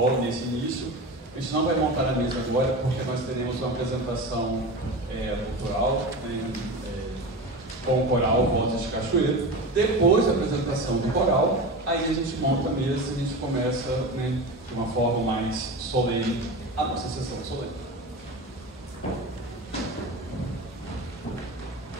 protocolo nesse início. A gente não vai montar a mesa agora, porque nós teremos uma apresentação cultural, né, com o coral Vozes de Cachoeira. Depois da apresentação do coral, aí a gente monta a mesa e a gente começa, né, de uma forma mais solene a nossa sessão solene.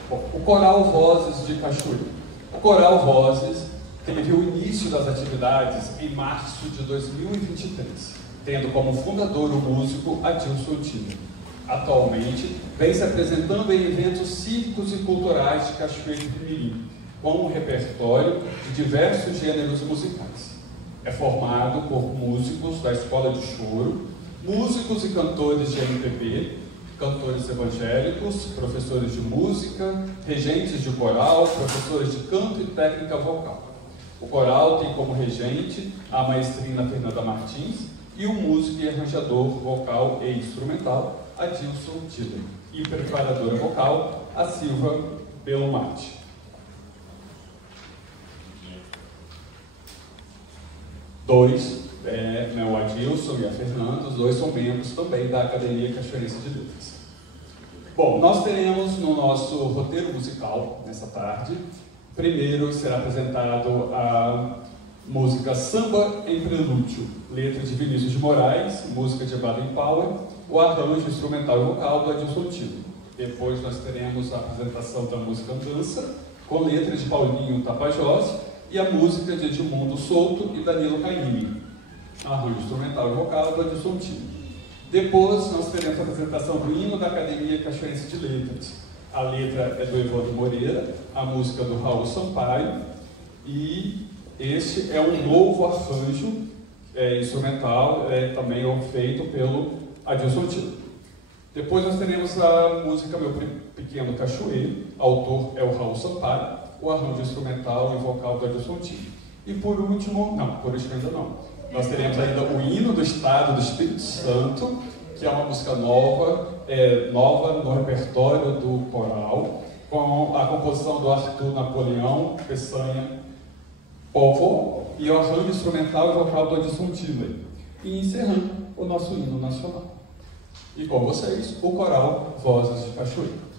Bom, o coral Vozes de Cachoeira. O coral Vozes teve o início das atividades em março de 2023, tendo como fundador o músico Adilson Tiller. Atualmente, vem se apresentando em eventos cívicos e culturais de Cachoeira do Mirim, com um repertório de diversos gêneros musicais. É formado por músicos da escola de choro, músicos e cantores de MPB, cantores evangélicos, professores de música, regentes de coral, professores de canto e técnica vocal. O coral tem como regente a maestrina Fernanda Martins e o músico e arranjador vocal e instrumental Adilson Tiller, e preparadora vocal a Silva Belomati. O Adilson e a Fernanda, os dois são membros também da Academia Cachoeirense de Letras. Bom, nós teremos no nosso roteiro musical, nessa tarde, primeiro será apresentado a música Samba em Prelúdio, letra de Vinícius de Moraes, música de Baden Powell, o arranjo instrumental e vocal do Adilson Tiller. Depois nós teremos a apresentação da música Dança, com letra de Paulinho Tapajós, e a música de Edmundo Souto e Danilo Caymmi, arranjo instrumental e vocal do Adilson Tiller. Depois nós teremos a apresentação do hino da Academia Cachoeirense de Letras. A letra é do Evandro Moreira, a música do Raul Sampaio, e este é um novo arranjo instrumental, também feito pelo Adilson Tiller. Depois nós teremos a música Meu Pequeno Cachoeiro, autor é o Raul Sampaio, o arranjo instrumental e vocal do Adilson Tiller. E por último, ainda não, nós teremos ainda o hino do Estado do Espírito Santo, que é uma música nova no repertório do coral, com a composição do Arthur Napoleão Peçanha Povo e o arranjo instrumental e vocal do Adilson Tiller. E encerrando o nosso hino nacional. E com vocês, o coral Vozes de Cachoeira.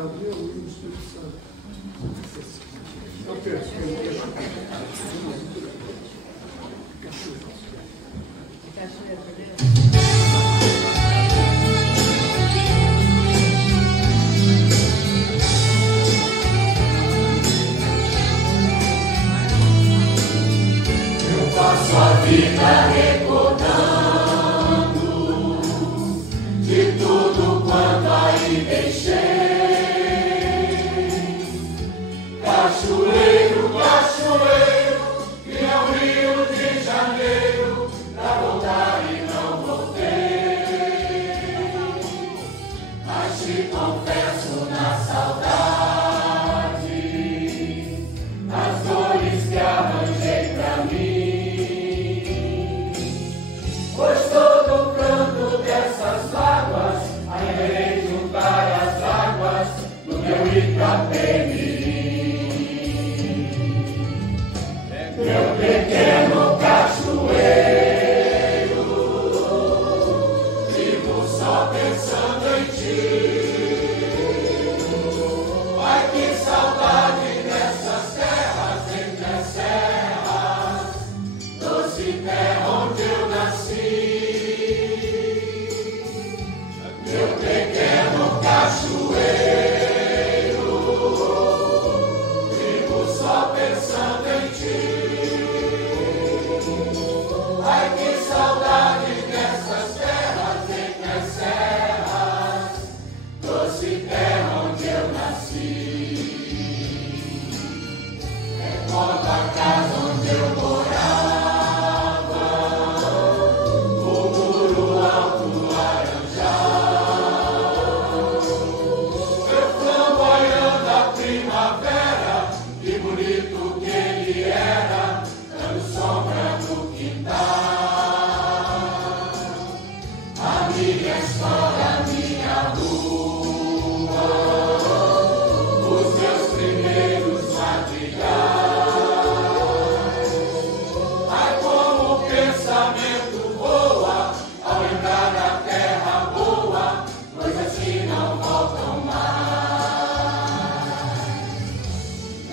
Pai, o meu e o Espírito Santo. Eu peço que ele eu passo a vida recordando de tudo quanto aí deixei. Cachoeiro, cachoeiro, que é o Rio de Janeiro, pra voltar e não voltei. Mas te confesso na saudade, as dores que arranjei pra mim. Pois todo canto dessas águas, ainda juntar as águas do meu Itapemirim. Meu pequeno cachoeiro, vivo só pensando em ti. Ai, que saudade dessas terras entre as serras, doce terra onde eu nasci. Meu pequeno cachoeiro, vivo só pensando em ti. Ai, que saudade dessas terras entre as serras, doce terra onde eu nasci. Recordo a casa onde eu morava, o muro alto laranjal, eu flamboyando a primavera, que bonito que ele era, dando sombra no quintal. A minha escola, a minha rua, os meus primeiros madrigais. Ai, como o pensamento voa ao lembrar da terra boa, coisas que não voltam mais.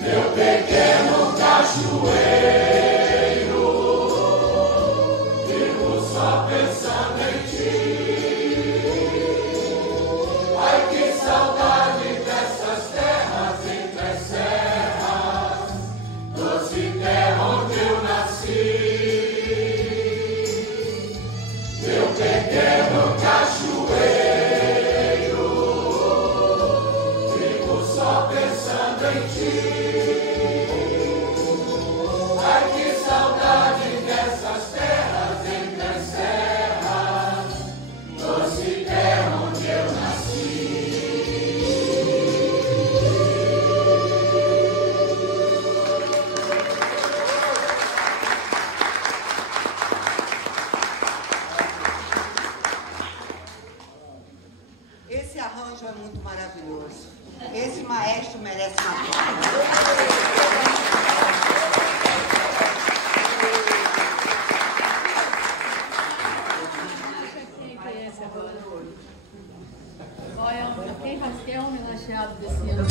Meu pequeno cachoeiro, só pensando em ti. Ai, que saudade dessas terras entre as serras, doce terra onde eu nasci. Meu pequeno cachoeiro, vivo só pensando em ti. Ai, que saudade dessas terras entre as serras, doce terra onde eu nasci. Esse arranjo é muito maravilhoso. Esse maestro merece uma palma. Olha, quem rasqueia um relaxado desse ano.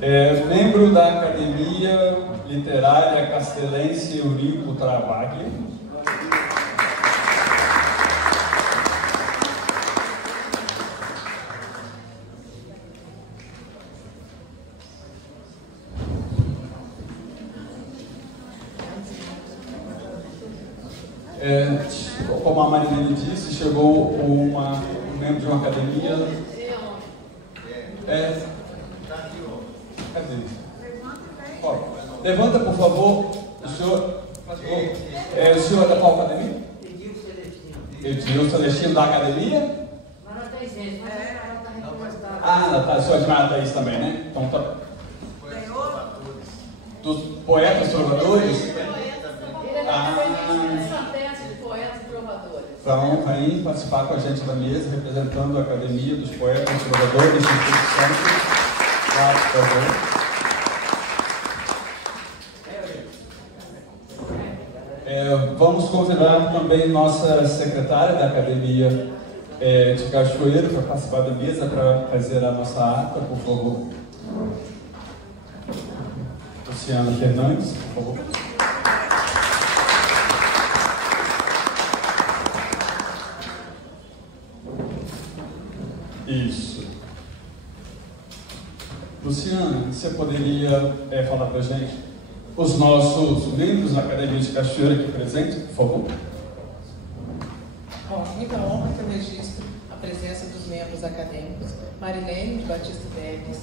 Membro da Academia Literária Castelense Eurico Travaglia. Como a Marilene disse, chegou um membro de uma academia. Cadê? Levanta, por favor, o senhor. O senhor é da qual academia? Edil Celestino da academia? O senhor é de Marataízes também, né? Então tá. Dos poetas trovadores? Então, vem participar com a gente da mesa, representando a Academia dos Poetas Trovadores, instituição. Claro, por favor. Vamos convidar também nossa secretária da Academia de Cachoeiro para participar da mesa, para fazer a nossa ata, por favor. Luciana Fernandes, por favor. Isso. Luciana, você poderia falar para a gente os nossos membros da Academia de Cachoeira aqui presentes, por favor? Bom, muita honra que eu registro a presença dos membros acadêmicos: Marilene de Batista Teles,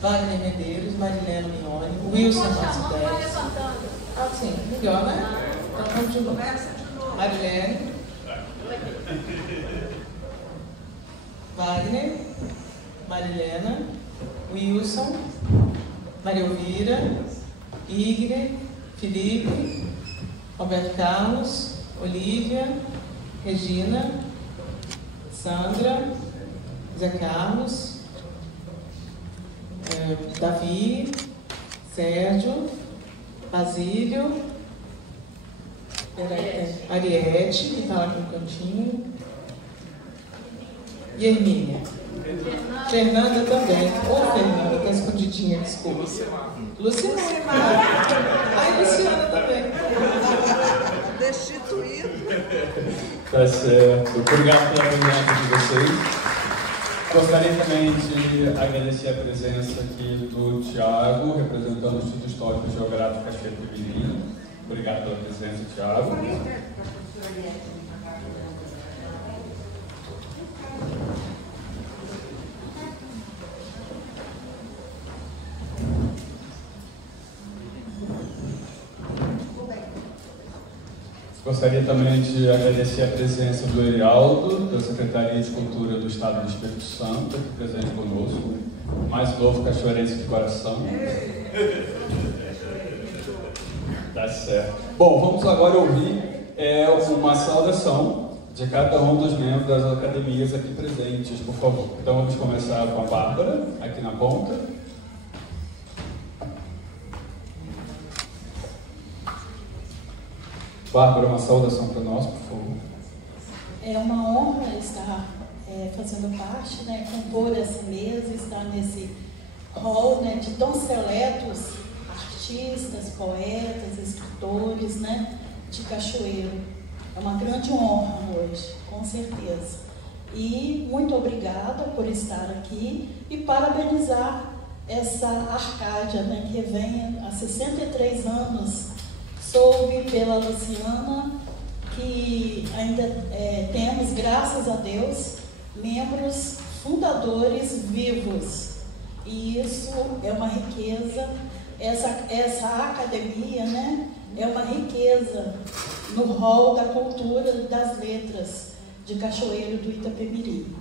Wagner Medeiros, Marilena Mignoni, Wilson Macedes. Sim, melhor, né? Então vamos de novo. Marilene, Wagner, Marilena, Wilson, Maria Elvira, Igre, Felipe, Roberto Carlos, Olívia, Regina, Sandra, Zé Carlos, Davi, Sérgio, Basílio, Ariete, que está lá no cantinho, e Hermínia. Fernanda também. Fernanda, está escondidinha, desculpa. Luciana. Ai, Luciana também. Destituído. Tá certo. Obrigado pela presença de vocês. Gostaria também de agradecer a presença aqui do Tiago, representando o Instituto Histórico e Geográfico Cachoeiro Pemirim. Obrigado pela presença, Tiago. Gostaria também de agradecer a presença do Erialdo, da Secretaria de Cultura do Estado do Espírito Santo, aqui presente conosco, mais novo cachoeirense de coração. Tá certo. Bom, vamos agora ouvir uma saudação de cada um dos membros das academias aqui presentes, por favor. Então vamos começar com a Bárbara, aqui na ponta. Bárbara, uma saudação para nós, por favor. É uma honra estar fazendo parte, compor essa mesa, estar nesse hall de tão seletos artistas, poetas, escritores de Cachoeiro. É uma grande honra hoje, com certeza. E muito obrigada por estar aqui e parabenizar essa Arcádia, que vem há 63 anos. Soube pela Luciana que ainda temos, graças a Deus, membros fundadores vivos. E isso é uma riqueza. Essa academia é uma riqueza no rol da cultura das letras de Cachoeiro do Itapemirim.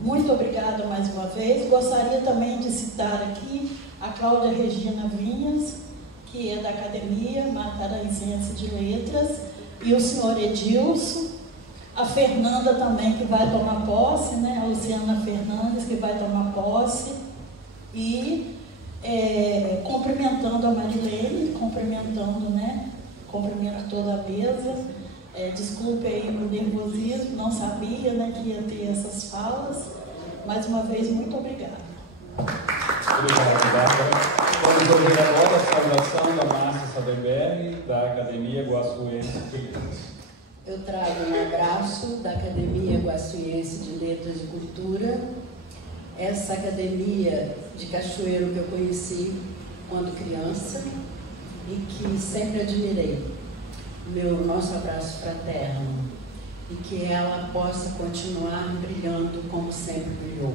Muito obrigada mais uma vez. Gostaria também de citar aqui a Cláudia Regina Vinhas, que é da Academia Maranhense de Letras, e o senhor Edilson, a Fernanda também, que vai tomar posse, a Luciana Fernandes, que vai tomar posse, e cumprimentando a Marilene, cumprimento toda a mesa. Desculpe aí o nervosismo, não sabia que ia ter essas falas. Mais uma vez, muito obrigada. Obrigado. Vamos ouvir agora a saudação da Márcia Saberberg, da Academia Guaçuense de Letras. Eu trago um abraço da Academia Guaçuense de Letras e Cultura, essa academia de Cachoeiro que eu conheci quando criança e que sempre admirei. Nosso abraço fraterno e que ela possa continuar brilhando como sempre brilhou.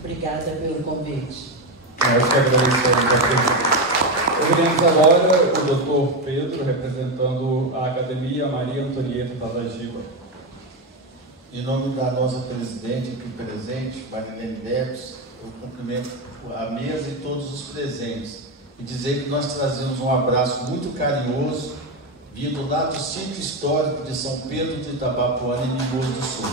Obrigada pelo convite. Nós que agradecemos a presença. Ouviremos agora o Dr. Pedro, representando a Academia Maria Antonieta Tadagiba. Em nome da nossa presidente aqui presente, Marilene Deves, eu cumprimento a mesa e todos os presentes e dizer que nós trazemos um abraço muito carinhoso vindo lá do sítio histórico de São Pedro de Itabapoana, em Mimoso do Sul.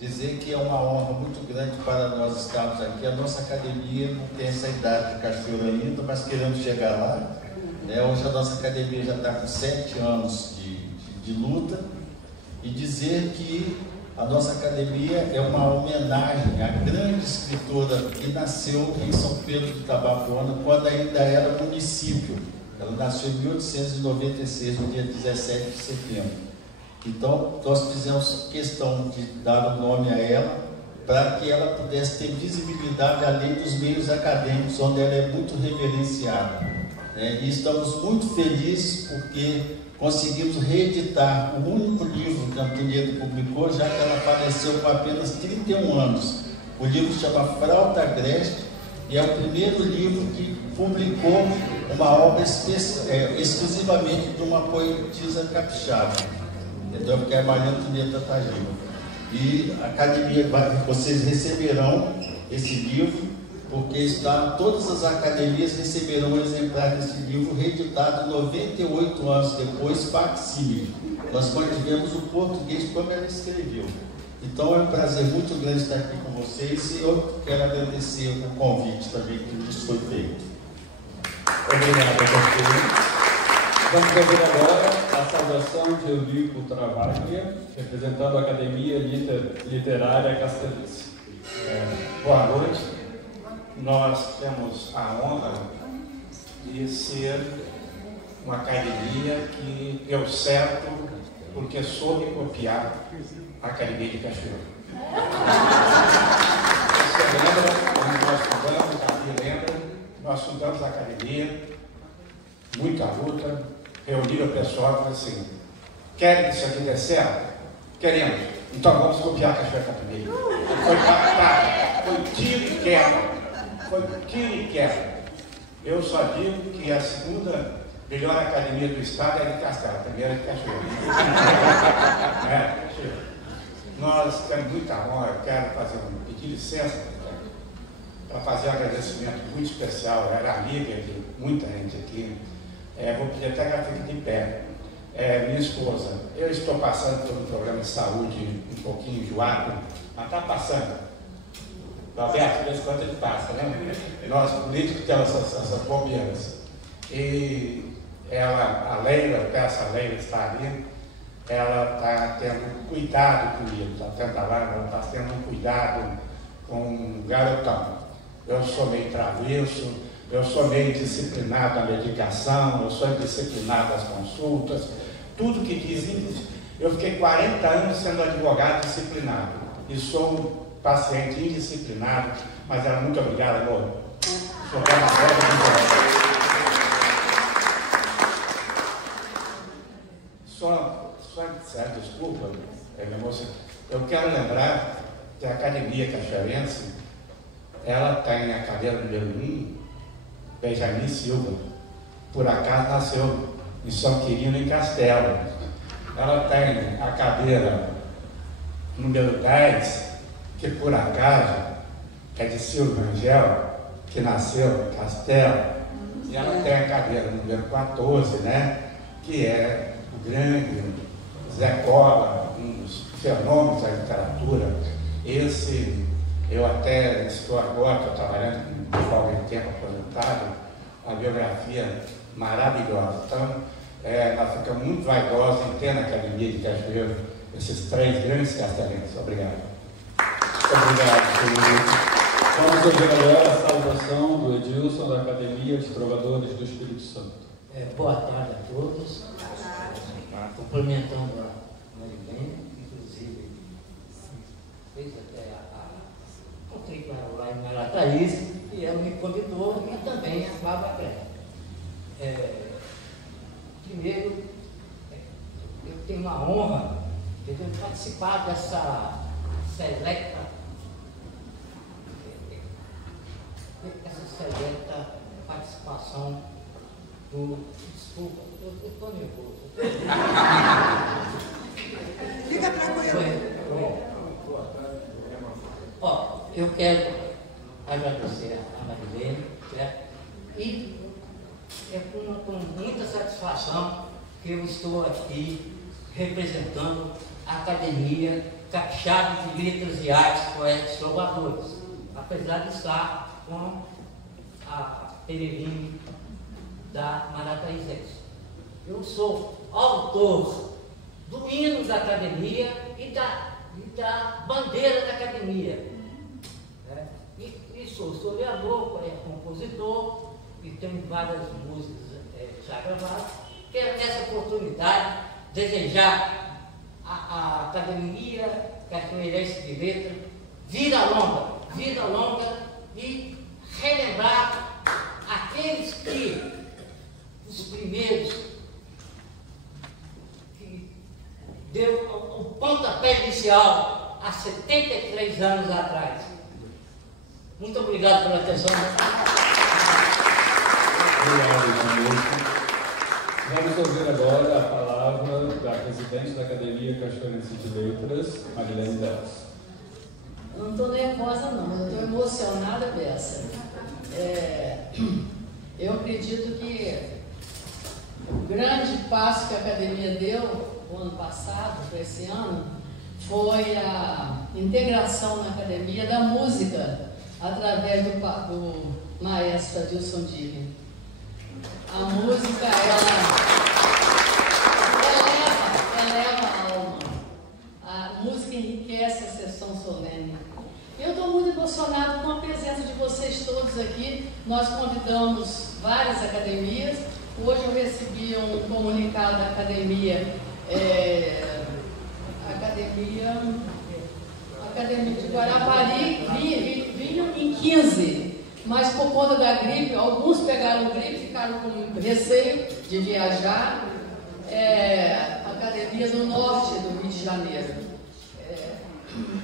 E dizer que é uma honra muito grande para nós estarmos aqui. A nossa academia não tem essa idade de Cachoeiro ainda, mas queremos chegar lá. Hoje a nossa academia já está com 7 anos de luta. E dizer que a nossa academia é uma homenagem à grande escritora que nasceu em São Pedro de Itabapoana, quando ainda era município. Ela nasceu em 1896, no dia 17 de setembro. Então, nós fizemos questão de dar o nome a ela, para que ela pudesse ter visibilidade além dos meios acadêmicos, onde ela é muito reverenciada. E estamos muito felizes porque conseguimos reeditar o único livro que a Antonieta publicou, já que ela faleceu com apenas 31 anos. O livro se chama Frauta Agreste e é o primeiro livro que publicou uma obra exclusivamente de uma poetisa capixaba. Então, que é a Maria Antonieta Tadagiba. E a academia, vocês receberão esse livro, porque todas as academias receberão um exemplar desse livro, reeditado 98 anos depois, facsímile. Nós mantivemos o português como ela escreveu. Então é um prazer muito grande estar aqui com vocês e eu quero agradecer o convite também que nos foi feito. Obrigado, professor. Vamos ouvir agora a saudação de Eurico Travaglia, representando a Academia Literária Castelense. Boa noite. Nós temos a honra de ser uma academia que deu certo porque soube copiar a Academia de Cachoeiro. Você lembra quando nós fundamos, a Bia lembra, nós fundamos a academia, muita luta, reuniram o pessoal e falaram assim: querem que isso aqui dê certo? Queremos, então vamos copiar a Cachoeiro Academia. Foi batata, foi tiro e queda. Foi tiro e queda. Eu só digo que a segunda melhor academia do estado é de Castelo, a primeira é de Cachoeiro. Nós temos muita honra. Eu quero pedir licença para fazer um agradecimento muito especial. Era amiga de muita gente aqui. Vou pedir até que ela fique de pé. Minha esposa, eu estou passando por um problema de saúde um pouquinho enjoado, mas está passando. Alberto, de vez em quando ele passa, né? Nós políticos temos essas bobeiras. E ela, a Leila, peço a Leila está ali, ela está tendo cuidado comigo, ela está tendo um cuidado com um garotão. Eu sou meio travesso, eu sou meio disciplinado na medicação, eu sou disciplinado nas consultas, tudo que dizem. Eu fiquei 40 anos sendo advogado disciplinado e sou um paciente indisciplinado, mas ela muito obrigada, amor. Sou bem sério, desculpa, minha moça. Eu quero lembrar que a Academia Cachoeirense, ela tem a cadeira número 1, Benjamin Silva. Por acaso nasceu em São Quirino, em Castelo. Ela tem a cadeira número 10, que por acaso é de Silvio Rangel, que nasceu em Castelo. E ela tem a cadeira número 14, né, que é o grande Zé Cola, um dos fenômenos da literatura. Esse, eu até estou agora, estou trabalhando com folga de tempo aposentado, uma biografia maravilhosa. Então, nós ficamos muito vaidosos em ter na Academia de Cachoeiro esses 3 grandes castelenses. Obrigado. Obrigado, senhor. Vamos ouvir agora a saudação do Edilson da Academia de Trovadores do Espírito Santo. Boa tarde a todos. Cumprimentando a Marilene, inclusive fez até encontrei com ela lá em Marataízes e ela me convidou e também a Bárbara Cléia. Primeiro, eu tenho uma honra de participar dessa seleta participação do... Desculpa, eu estou nervoso. Fica tranquilo. Eu quero agradecer a Marilene, certo? E é com muita satisfação que eu estou aqui representando a Academia Capixaba de Letras e Artes Poetas Trovadores, apesar de estar com a Peregrine da Marataízense. Eu sou autor do hino da Academia e da bandeira da Academia. E sou historiador, compositor e tenho várias músicas já gravadas. Quero nessa oportunidade desejar à Academia Cachoeirense de Letras vida longa e relembrar aqueles que, os primeiros, que deu o pontapé inicial há 73 anos atrás. Muito obrigado pela atenção. Obrigado, Edilson. Vamos ouvir agora a palavra da presidente da Academia Cachoeirense de Letras, Marilene Delas. Eu não estou nervosa, não. Eu estou emocionada dessa. Eu acredito que o grande passo que a Academia deu o ano passado, para esse ano, foi a integração na Academia da música através do maestro Adilson Dili. A música, eleva a alma. A música enriquece a sessão solene. Eu estou muito emocionado com a presença de vocês todos aqui. Nós convidamos várias academias. Hoje eu recebi um comunicado da Academia de Guarapari, vinham em 15, mas por conta da gripe, alguns pegaram gripe, ficaram com receio de viajar. Academia do Norte do Rio de Janeiro.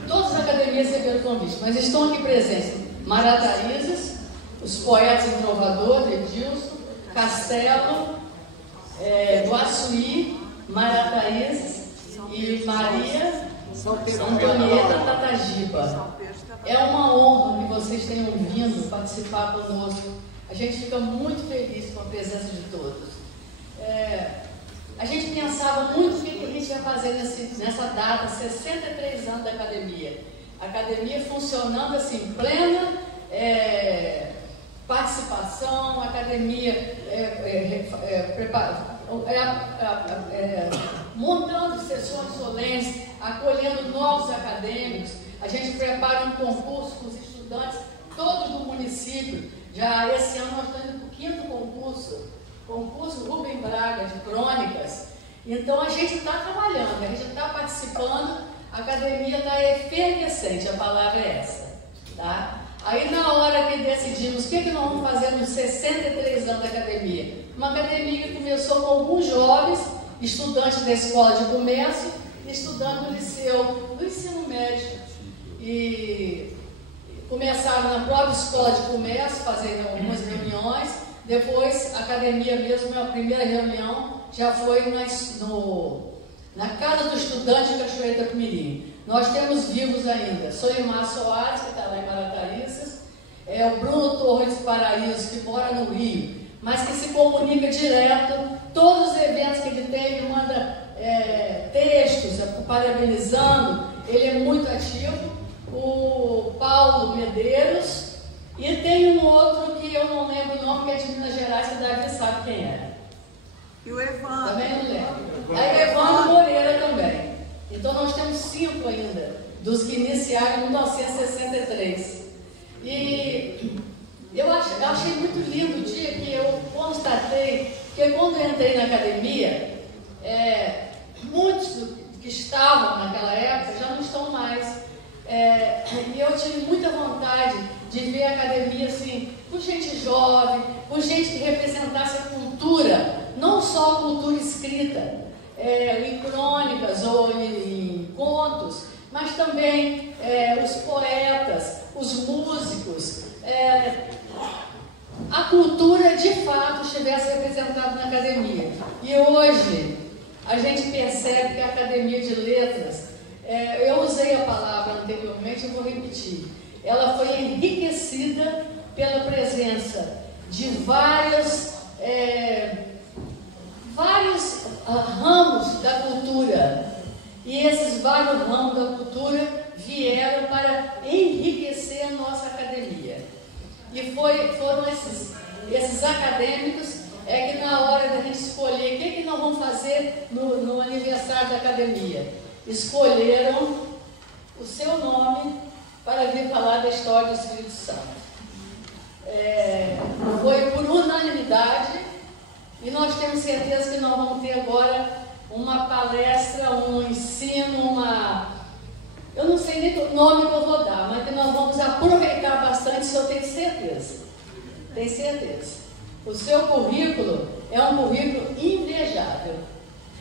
Todas as academias receberam convite, mas estão aqui presentes Marataízes, os poetas e trovadores, Edilson, Castelo, Guaçuí, Marataízes e Maria Antonieta Tatagiba. É uma honra que vocês tenham vindo participar conosco. A gente fica muito feliz com a presença de todos. A gente pensava muito o que a gente ia fazer nessa data, 63 anos da Academia. A Academia funcionando assim, plena participação, a Academia montando sessões solenes, acolhendo novos acadêmicos. A gente prepara um concurso com os estudantes, todos do município. Já esse ano nós estamos indo para o 5º concurso Rubem Braga de crônicas. Então a gente está trabalhando, a gente está participando, a academia está efervescente, a palavra é essa. Tá? Aí na hora que decidimos o que nós vamos fazer nos 63 anos da academia, uma academia que começou com alguns jovens, estudantes da escola de comércio, estudantes do liceu, do ensino médio, e começaram na própria escola de comércio, fazendo algumas reuniões. Depois, a academia mesmo, a primeira reunião, já foi na Casa do Estudante de Cachoeira do Mirim. Nós temos vivos ainda Solimar Soares, que está lá em Marataízes, o Bruno Torres Paraíso, que mora no Rio, mas que se comunica direto. Todos os eventos que ele tem, ele manda textos parabenizando, ele é muito ativo. O Paulo Medeiros. E tem um outro que eu não lembro o nome, que é de Minas Gerais, que o Davi sabe quem é. E o Evandro. Também não lembro. Aí Evandro Moreira também. Então nós temos 5 ainda dos que iniciaram em 1963. E eu achei muito lindo o dia que eu constatei que quando eu entrei na academia, muitos que estavam naquela época já não estão mais. E eu tive muita vontade de ver a academia assim, com gente jovem, com gente que representasse a cultura, não só a cultura escrita, em crônicas ou em contos, mas também os poetas, os músicos, a cultura de fato estivesse representada na academia. E hoje a gente percebe que a Academia de Letras, eu usei a palavra anteriormente e vou repetir, ela foi enriquecida pela presença de vários ramos da cultura. E esses vários ramos da cultura vieram para enriquecer a nossa academia. E foram esses acadêmicos que na hora da gente escolher o que nós vamos fazer no aniversário da academia, escolheram o seu nome para vir falar da história do Espírito Santo. Foi por unanimidade e nós temos certeza que nós vamos ter agora uma palestra, um ensino, eu não sei nem o nome que eu vou dar, mas que nós vamos aproveitar bastante, isso eu tenho certeza. Tenho certeza. O seu currículo é um currículo invejável.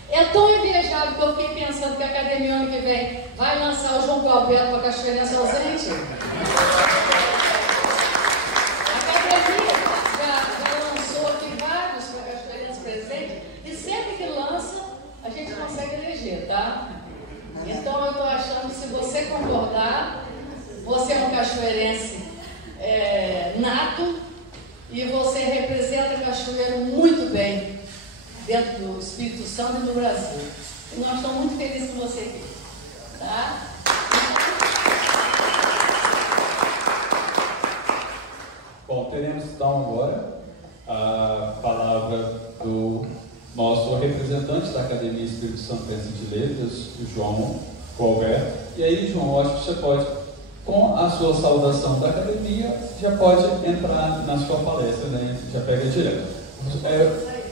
É tão invejável que eu fiquei pensando que a academia ano que vem vai lançar o João Galberto para a Cachoeirense ausente. A academia já lançou aqui vários para a Cachoeirense presente e sempre que lança, a gente consegue eleger, tá? Então eu estou achando que se você concordar, você é um cachoeirense nato e você representa Cachoeiro muito bem dentro do Espírito Santo e do Brasil. E nós estamos muito felizes com você aqui, tá? Bom, teremos então agora a palavra do nosso representante da Academia Espírito Santense de Letras, o João Galberto. E aí, João, acho que você pode, com a sua saudação da academia, já pode entrar na sua palestra, né? Já pega direto.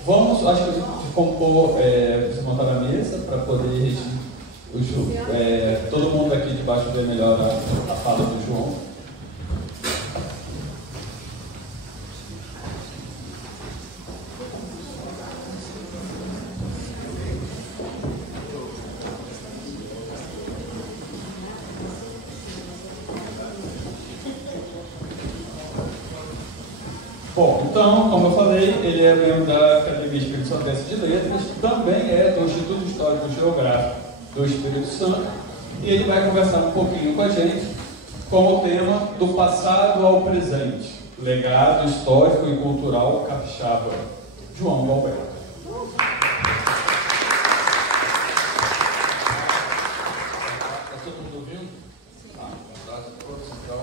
Vamos, acho que compor, desmontar a mesa para poder todo mundo aqui de baixo ver melhor a fala do João. Bom, então, como eu falei, ele é membro da Academia Espírito Santense de Letras, também é do Instituto Histórico e Geográfico do Espírito Santo, e ele vai conversar um pouquinho com a gente com o tema do passado ao presente, legado histórico e cultural capixaba. João Galberto. Está todo mundo ouvindo? Boa tarde a todos. Então,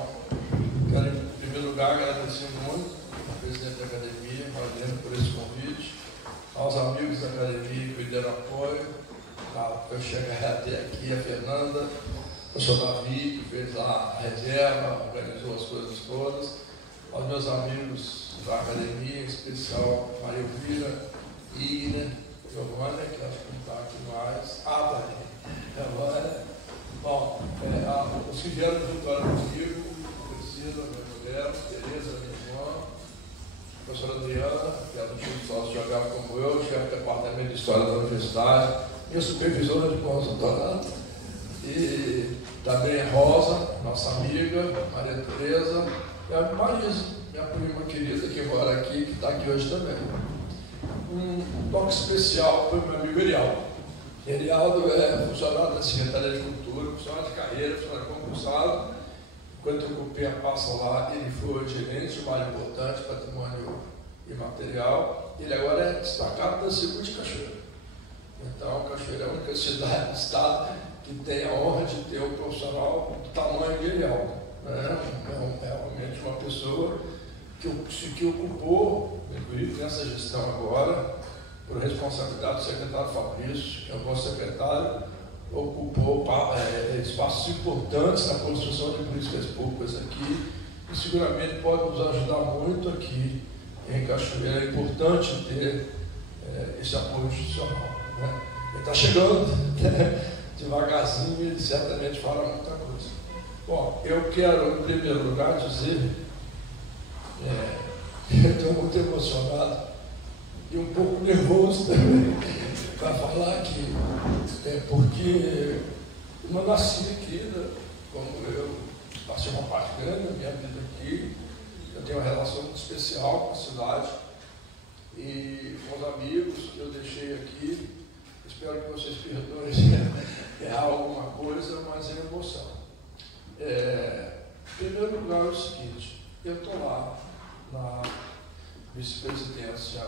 quero em primeiro lugar agradecer muito presidente da academia, Marilene, por esse convite, aos amigos da academia que me deram apoio, para eu chegar até aqui, a Fernanda, o professor Davi, que fez a reserva, organizou as coisas todas, aos meus amigos da academia, em especial Maria Elvira, Igner, Giovanna, que acho que não está aqui mais, agora, bom, os que vieram de Vitória comigo, Priscila, minha mulher, Tereza, minha irmã, a professora Adriana, que é do Instituto Sócio Geográfico como eu, chefe do Departamento de História da Universidade, minha supervisora de pós-doutorado, e também a Rosa, nossa amiga, Maria Tereza, e a Marisa, minha prima querida, que mora aqui, que está aqui hoje também. Um toque especial para o meu amigo Erialdo. Erialdo é funcionário da Secretaria de Cultura, funcionário de carreira, funcionário concursado. Quando eu ocupei a pasta lá, ele foi gerente de uma área importante, patrimônio imaterial. Ele agora é destacado da Segura de Cachoeira. Então, Cachoeira é a única cidade do estado que tem a honra de ter um profissional do tamanho de Erialdo. É realmente uma pessoa que ocupou, inclusive nessa gestão agora, por responsabilidade do secretário Fabrício, que é o nosso secretário, ocupou espaços importantes na construção de políticas públicas aqui e seguramente pode nos ajudar muito aqui em Cachoeira. É importante ter esse apoio institucional. Né? Ele está chegando, devagarzinho, ele certamente fala muita coisa. Bom, eu quero, em primeiro lugar, dizer eu estou muito emocionado e um pouco nervoso também para falar aqui, porque eu não nasci aqui, né? Como eu passei uma parte grande da minha vida aqui, eu tenho uma relação muito especial com a cidade e com os amigos que eu deixei aqui. Espero que vocês perdoem errar alguma coisa, mas é emoção. Em primeiro lugar, é o seguinte: eu estou lá na vice-presidência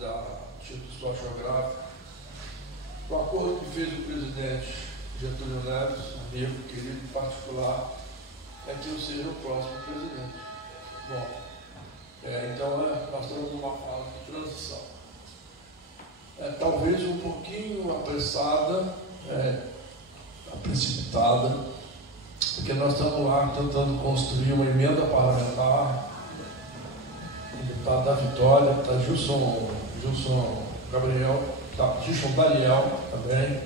da Instituto Histórico Geográfico, o acordo que fez o presidente Getúlio Neves, amigo, querido, particular, é que eu seja o próximo presidente. Bom, então nós estamos numa fase de transição. Talvez um pouquinho apressada, precipitada, porque nós estamos lá tentando construir uma emenda parlamentar. O deputado da Vitória, está Gilson Gabriel, está Gilson Daniel também,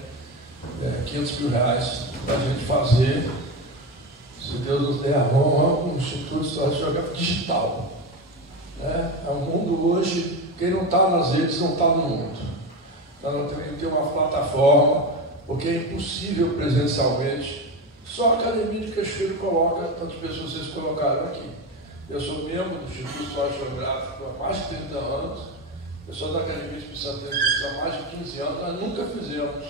R$500 mil para a gente fazer, se Deus nos der a honra, um Instituto Histórico Geográfico digital. É um mundo hoje, quem não está nas redes não está no mundo. Então nós temos que ter uma plataforma, porque é impossível presencialmente. Só a Academia de Cachoeiro coloca tantas pessoas vocês colocaram aqui. Eu sou membro do Instituto Histórico Geográfico há mais de 30 anos, eu sou da Academia de Santos há mais de 15 anos, nós nunca fizemos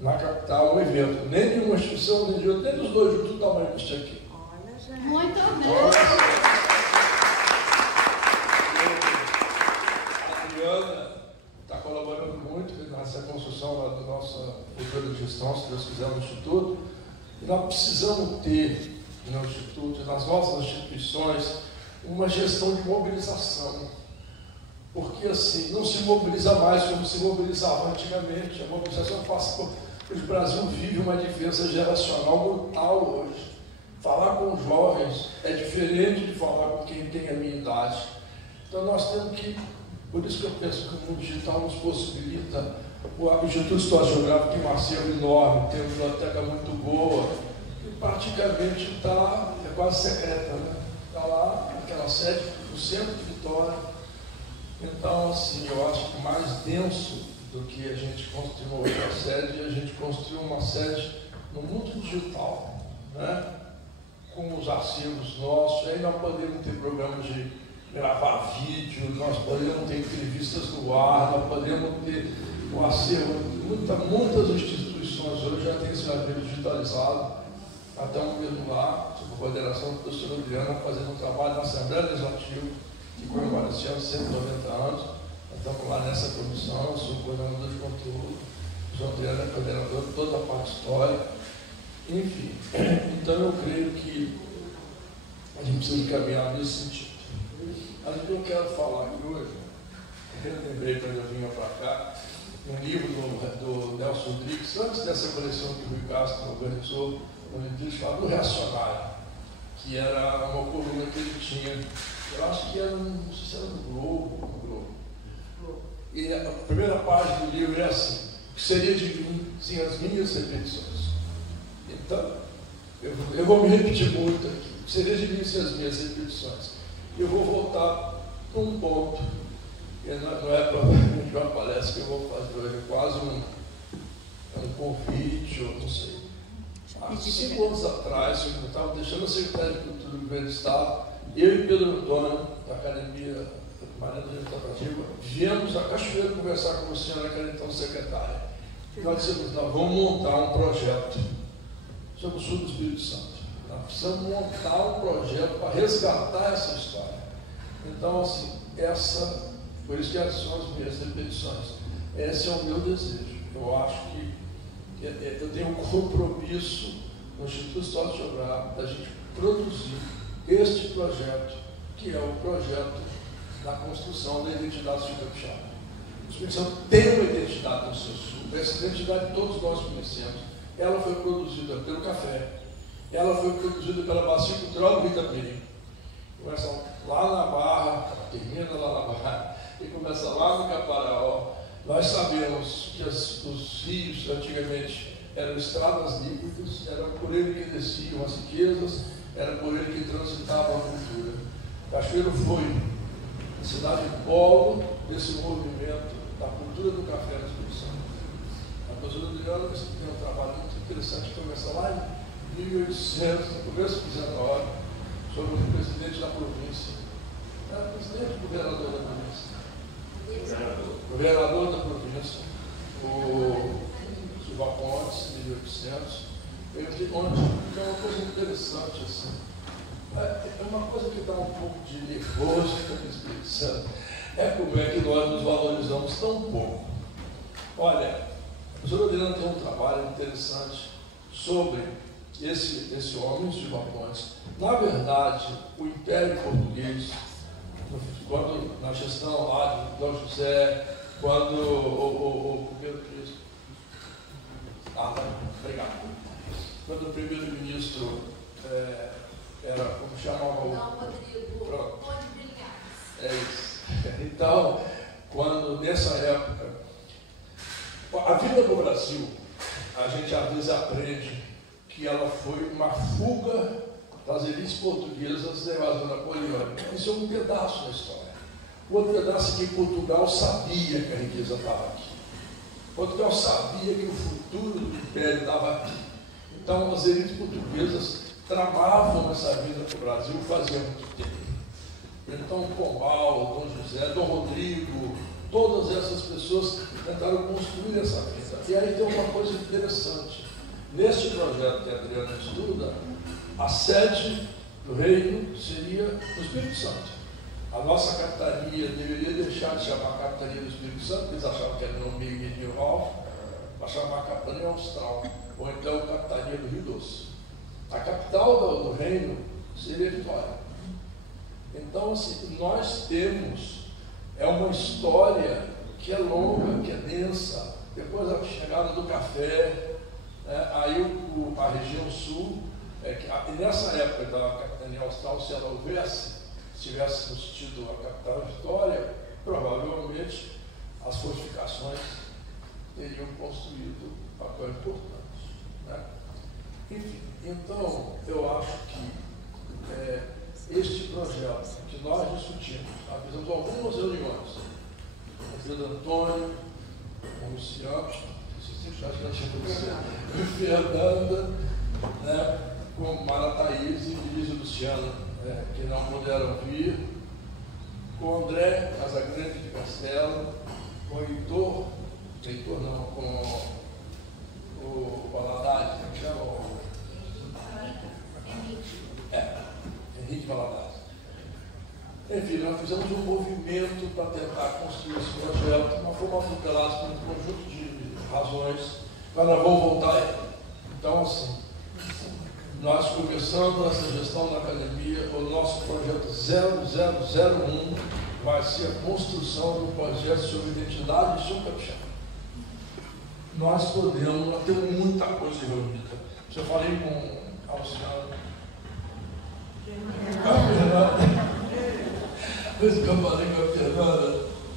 na capital um evento, nem de uma instituição, nem de outra, nem dos dois juntos, do tamanho que este aqui. Olha, gente. Muito bem. A Adriana está colaborando muito nessa construção lá da nossa cultura de gestão, se Deus quiser, no Instituto. E nós precisamos ter no Instituto, nas nossas instituições, uma gestão de mobilização. Porque assim, não se mobiliza mais como se mobilizava antigamente. A mobilização faz. O Brasil vive uma diferença geracional brutal hoje. Falar com os jovens é diferente de falar com quem tem a minha idade. Então nós temos que, por isso que eu penso que o mundo digital nos possibilita. O Instituto Histórico Geográfico tem um acervo enorme, tem uma biblioteca muito boa, que praticamente está, quase secreta, né? Está lá, naquela sede, no centro de Vitória. Então, assim, eu acho que mais denso do que a gente construir uma outra sede, a gente construiu uma sede no mundo digital, né? Com os arquivos nossos. Aí nós podemos ter programas de gravar vídeo, nós podemos ter entrevistas no ar, nós podemos ter o acervo. Muitas instituições hoje já têm esse acervo digitalizado. Até um mesmo lá, sob a coordenação do professor Adriana, fazendo um trabalho na Assembleia Legislativa, que comemora esse ano 190 anos. Nós estamos lá nessa comissão, eu sou coordenador de conteúdo, o João Adriana é coordenador de toda a parte histórica. Enfim, então eu creio que a gente precisa caminhar nesse sentido. Mas o que eu quero falar aqui hoje, eu lembrei quando eu vinha para cá, um livro do Nelson Rodrigues, antes dessa coleção que o Rui Castro organizou, onde ele fala do Reacionário, que era uma coluna que ele tinha, eu acho que era, não sei se era do Globo. E a primeira página do livro é assim: o que seria de mim sem as minhas repetições? Então, eu vou me repetir muito aqui. O que seria de mim sem as minhas repetições? Eu vou voltar para um ponto, que não é provavelmente uma palestra que eu vou fazer hoje, é quase um convite, ou não sei. Há 5 anos atrás, eu estava deixando a Secretaria de Cultura do Governo do Estado, eu e Pedro Antônio, da Academia Marinha Legislativa, viemos a Cachoeira conversar com o senhor, que era então secretária. Nós dissemos: nós vamos montar um projeto sobre o sul do Espírito Santo. Nós precisamos montar um projeto para resgatar essa história. Então, assim, por isso que essas são as minhas repetições. Esse é o meu desejo. Eu acho que eu tenho um compromisso no Instituto Histórico Geográfico da gente produzir este projeto, que é o projeto da construção da identidade sul-capixaba. O Espírito Santo tem uma identidade no seu sul, essa identidade todos nós conhecemos. ela foi produzida pelo café, ela foi produzida pela Bacia Cultural do Itapemirim. Começa lá na Barra, termina lá na Barra, e começa lá no Caparaó. Nós sabemos que os rios antigamente eram estradas líquidas, era por ele que desciam as riquezas, era por ele que transitava a cultura. Cachoeiro foi a cidade polo desse movimento da cultura do café no Espírito Santo. A professora Adriana tem um trabalho muito interessante que começa lá em 1800, no começo do 19, sobre o presidente da província. Era presidente do governador da província. Governador da província, o Silva Pontes, em 1800. Onde é uma coisa interessante assim. É uma coisa que dá um pouco de nervoso no Espírito Santo. É como é que nós nos valorizamos tão pouco. Olha, a professora Adriana tem um trabalho interessante sobre esse homem, Silva Pontes. Na verdade, o Império Português, quando na gestão lá de Dom José, quando o primeiro-ministro, obrigado. Quando o primeiro-ministro era, como chamava o... Pronto. É isso. Então, quando nessa época, a vida no Brasil, a gente às vezes aprende que ela foi uma fuga das elites portuguesas da invasão napoleônica. Isso é um pedaço da história. O outro pedaço é que Portugal sabia que a riqueza estava aqui. Portugal sabia que o futuro do império estava aqui. Então, as elites portuguesas tramavam essa vinda para o Brasil fazia muito tempo. Então, Pombal, Dom José, Dom Rodrigo, todas essas pessoas tentaram construir essa vinda. E aí tem uma coisa interessante. Neste projeto que a Adriana estuda, a sede do reino seria no Espírito Santo. A nossa capitania deveria deixar de chamar Capitania do Espírito Santo, eles achavam que era nome meio medieval, para chamar Capitania Austral, ou então Capitania do Rio Doce. A capital do reino seria Vitória. Então, assim, nós temos uma história que é longa, que é densa. Depois da chegada do café, aí a região sul, nessa época da Capitania Austral, se ela houvesse, se tivéssemos tido a capital Vitória, provavelmente as fortificações teriam construído um papel importante. Né? Enfim, então eu acho que este projeto que nós discutimos, nós fizemos algumas reuniões com o Pedro Antônio, com o Luciano, com Fernanda, né, com Mara Thaís e Luísa Luciana, que não puderam vir, com o André Casagrande de Castelo, com o Heitor não, com o Valadares, como chama? Henrique Valadares. Enfim, nós fizemos um movimento para tentar construir esse projeto, mas fomos atropelados por um conjunto de razões, mas nós vamos voltar a ele. Então, assim, nós começamos essa gestão na academia, o nosso projeto 0001 vai ser a construção de um projeto sobre identidade e sobre capixaba. Nós temos muita coisa reunida. Eu falei com a Luciana,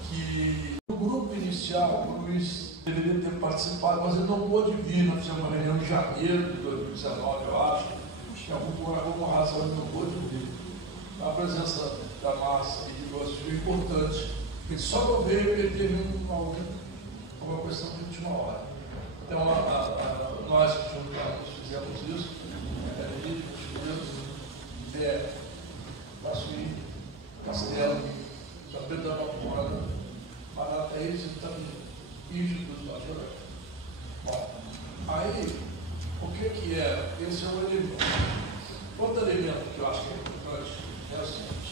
que o grupo inicial, o Luiz deveria ter participado, mas ele não pôde vir. Nós fizemos uma reunião em janeiro de 2019, eu acho. Por alguma razão ele não pôde vir. A presença da Márcia e do Osílio é importante. Ele só não veio porque ele teve uma questão de última hora. Então, nós que juntamos, fizemos isso, Passuí, Castelo, São Pedro da Pampulha, Marateis e também Ígidos da Joré. Bom, aí, o que é? Esse é um elemento. Outro elemento que eu acho que é importante é o seguinte: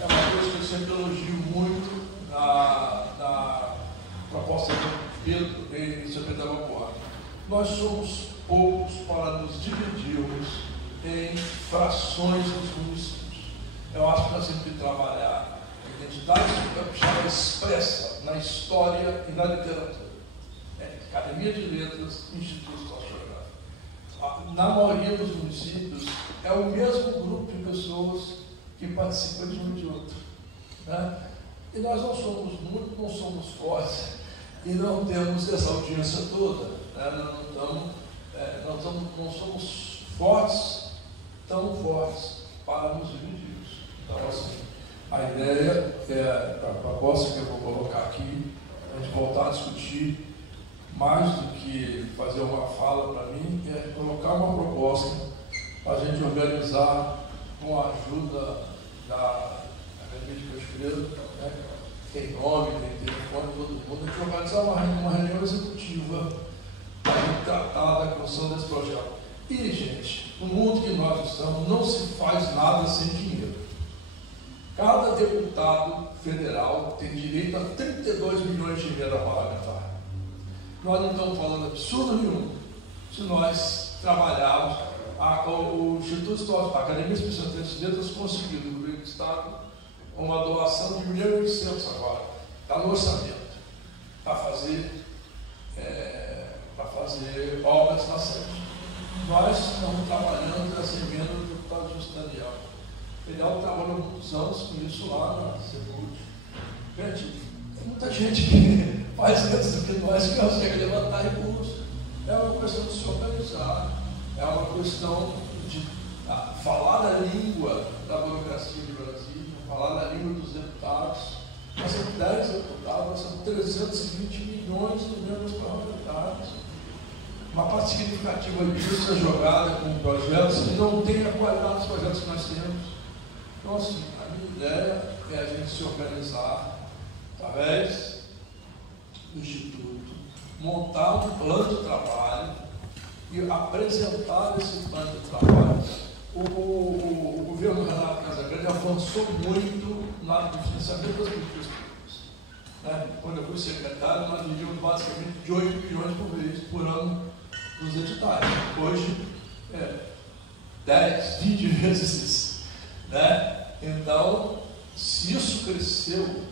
é uma coisa que eu sempre elogio muito na proposta de Pedro em São Pedro da Pampulha. Nós somos poucos para nos dividirmos em frações dos municípios. Eu acho que nós temos que trabalhar a identidade capixaba expressa na história e na literatura. Academia de Letras, Instituto Historiográfico. Na maioria dos municípios, é o mesmo grupo de pessoas que participam de um e de outro. Né? E nós não somos muitos, não somos fortes, e não temos essa audiência toda. Né? Não somos fortes, tão fortes para nos dividir. Então, assim, a ideia é, a proposta que eu vou colocar aqui, a gente voltar a discutir, mais do que fazer uma fala para mim, é colocar uma proposta para a gente organizar com a ajuda da Academia de Cachoeiro, né? Tem nome, tem telefone, todo mundo, a gente organizar uma reunião executiva para tratar da construção desse projeto. E, gente, no mundo que nós estamos, não se faz nada sem dinheiro. Cada deputado federal tem direito a 32 milhões de emenda parlamentar. Nós não estamos falando absurdo nenhum se nós trabalharmos. O Instituto Histórico, a Academia Especial de Letras conseguiu do governo do Estado uma doação de 1,8 milhões agora. Está no orçamento para fazer obras na sede. Nós estamos trabalhando essa emenda do deputado Justo Daniel. Ele trabalhou muitos anos com isso lá na Secult. Gente, tem muita gente que faz antes do que nós que consegue levantar recursos. É uma questão de se organizar, é uma questão de falar a língua da burocracia de Brasília, falar a língua dos deputados. Nós temos 10 deputados, nós temos 320 milhões de membros parlamentares. Uma parte significativa disso é jogada com projetos que não têm a qualidade dos projetos que nós temos. Então, assim, a minha ideia é a gente se organizar através do Instituto, montar um plano de trabalho e apresentar esse plano de trabalho. O governo Renato Casagrande avançou muito no financiamento das políticas públicas. Né? Quando eu fui secretário, nós vivíamos basicamente de 8 milhões por ano nos editais. Hoje, 10, 20 vezes isso. Né? Então, se isso cresceu,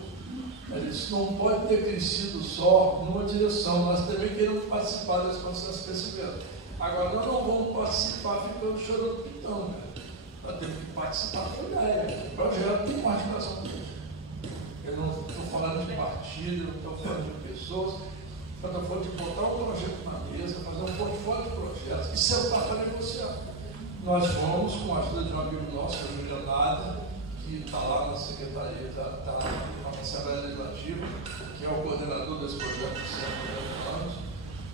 isso não pode ter crescido só numa direção. Nós também queremos participar desse processo de crescimento. Agora, nós não vamos participar ficando chorando pitão. Nós temos que participar com ideia. O projeto tem uma articulação política. Eu não estou falando de partido, não estou falando de pessoas, eu estou falando de botar um projeto na mesa, fazer um portfólio de projetos e sentar para negociar. Nós fomos, com a ajuda de um amigo nosso, o Júlio Leonardo, que está lá na Secretaria, está na Assembleia Legislativa, que é o coordenador desse projeto de 190 anos.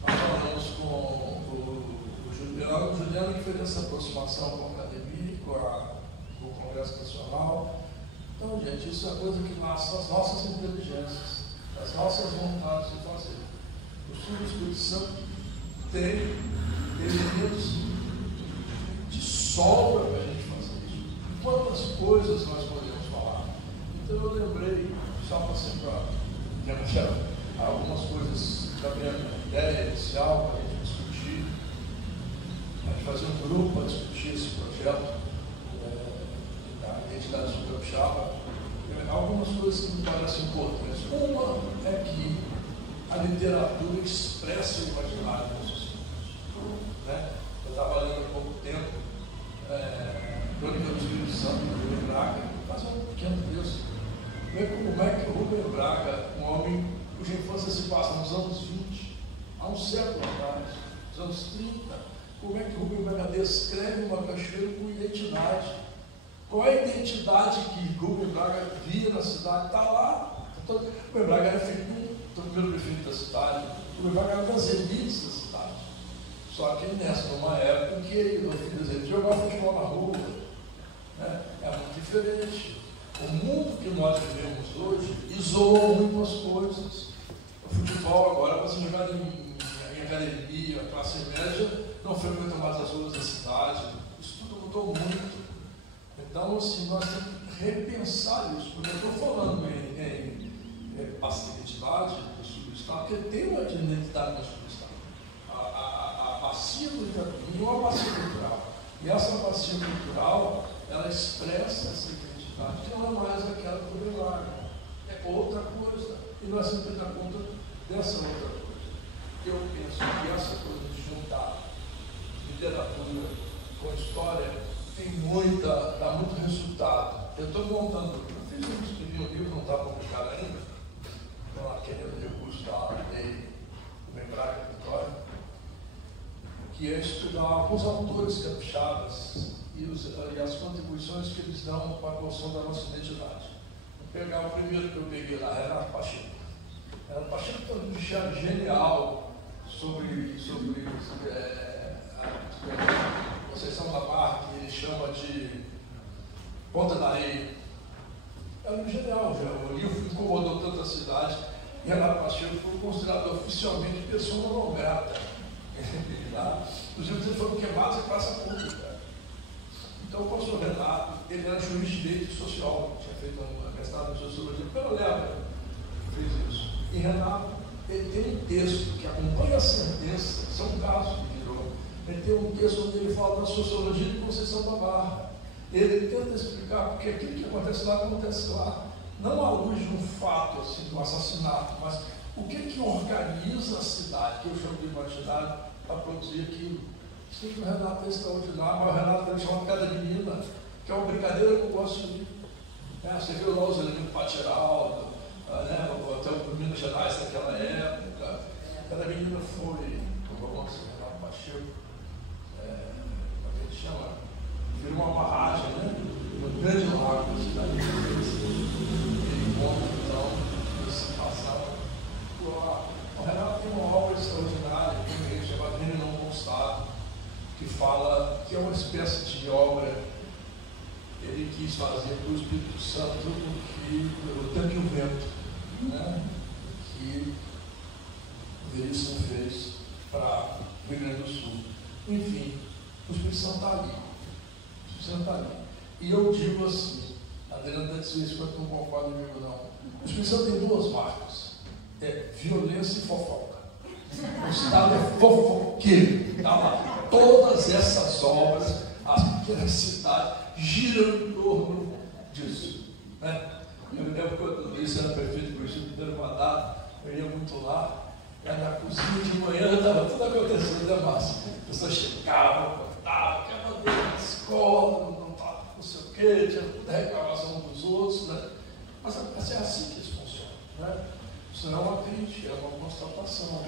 Nós falamos com o Juliano, que fez essa aproximação com a Academia, com o Congresso Nacional. Então, gente, isso é coisa que nasce das nossas inteligências, das nossas vontades de fazer. O Sul do Espírito Santo tem elementos de sobra para a gente fazer isso. Quantas coisas nós podemos falar? Então, eu lembrei, só para algumas coisas da minha ideia inicial para a gente discutir, a gente fazer um grupo para discutir esse projeto da identidade do Capixaba. Algumas coisas que me parecem importantes. Uma é que a literatura expressa o imaginário dos sociedades. Né? Eu estava lendo há pouco tempo Crônica do Espírito Santo, do Rubem Braga, fazer um pequeno texto. Como é que o Rubem Braga, um homem cuja infância se passa nos anos 20, há um século atrás, nos anos 30, como é que o Rubem Braga descreve uma cachoeira com identidade? Qual é a identidade que Rubem Braga via na cidade? Está lá. Então, Rubem Braga era filho do primeiro prefeito da cidade, Rubem Braga era das elites da cidade. Só que numa época em que os filhos deles jogavam futebol na rua. Né? É muito diferente. O mundo que nós vivemos hoje isolou muito as coisas. O futebol agora, para ser jogado em academia, classe média, não frequenta mais as ruas da cidade. Isso tudo mudou muito. Então, assim, nós temos que repensar isso. Porque eu estou falando em passividade do sul do Estado, porque tem uma identidade no sul do Estado. A bacia do Itapemirim é uma bacia cultural. E essa bacia cultural, ela expressa essa identidade, que não é mais aquela do Belarga. É outra coisa. E nós temos que dar conta dessa outra coisa. eu penso que essa coisa de juntar literatura com história dá muito resultado. Eu estou montando, eu fiz um livro, não está publicado ainda, estou lá querendo recurso da lei do Membraga Vitória, que é estudar os autores capixabas e as contribuições que eles dão para a construção da nossa identidade. Vou pegar o primeiro que eu peguei lá, Renato Pacheco. Renato Pacheco tem um diário genial sobre a Conceição da Barra, que ele chama de Ponta da Areia. É um genial, já. O livro incomodou tanto a cidade, e Renato Pacheco foi considerado oficialmente pessoa não grata. Os livros foram queimados em praça pública. Então, o professor Renato, ele era juiz de direito social, tinha feito uma mestrado em sociologia, pelo Leva, fez isso. E Renato, ele tem um texto que acompanha a sentença, são casos que virou. Ele tem um texto onde ele fala da sociologia de Conceição da Barra. Ele tenta explicar porque aquilo que acontece lá, não à luz de um fato, assim, de um assassinato, mas o que organiza a cidade, que eu chamo de imaginário, para produzir aquilo. Isso que o Renato é extraordinário, mas o Renato tem chamado Cada Menina, que é uma brincadeira que eu gosto de. Você viu lá os elementos do Patiraldo, até o Minas Gerais daquela época. Cada Menina foi, como o Renato Pacheco, como é que ele chama? Virou uma barragem, um grande lago da cidade. Ele conta, então, esse passado. O Renato tem uma obra extraordinária, chamada Reino Não Constado, que fala que é uma espécie de obra. Ele quis fazer para o Espírito Santo o Tempo e o Vento, que o Veríssimo fez para o Rio Grande do Sul. Enfim, o Espírito Santo está ali. O Espírito Santo está ali. E eu digo assim, Adriano está dizendo isso, quanto não concordo comigo não. O Espírito Santo tem duas marcas: violência e fofoca. O Estado é fofoqueiro. Tá lá. Todas essas obras, as pequenas cidades, giram em torno disso. Eu me lembro quando o Luiz era prefeito do Curitiba, me dando uma data, eu ia muito lá, e na cozinha de manhã estava tudo acontecendo, Márcio? A pessoa chegava, contava, que a bandeira da escola, não estava não sei o quê, tinha toda a reclamação dos outros, Mas é assim que isso funciona, Isso não é uma crítica, é uma constatação.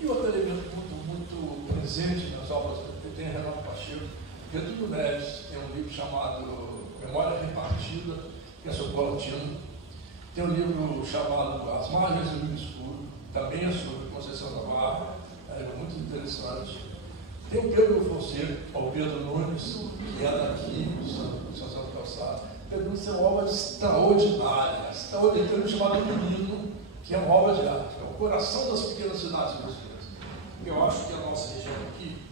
E outro elemento muito presente nas obras que tem Renato Pacheco, Pedro Neves tem um livro chamado Memória Repartida, que é sobre Palatino. Tem um livro chamado As Margens do Rio Escuro, também é sobre Conceição da Barra, é muito interessante. Tem o Pedro Fonseca, o Pedro Nunes, que é daqui, São José do Calçado. Pedro Nunes tem uma obra extraordinária, tem um chamado Menino, que é uma obra de arte, é o coração das pequenas cidades brasileiras. Eu acho que a nossa região aqui,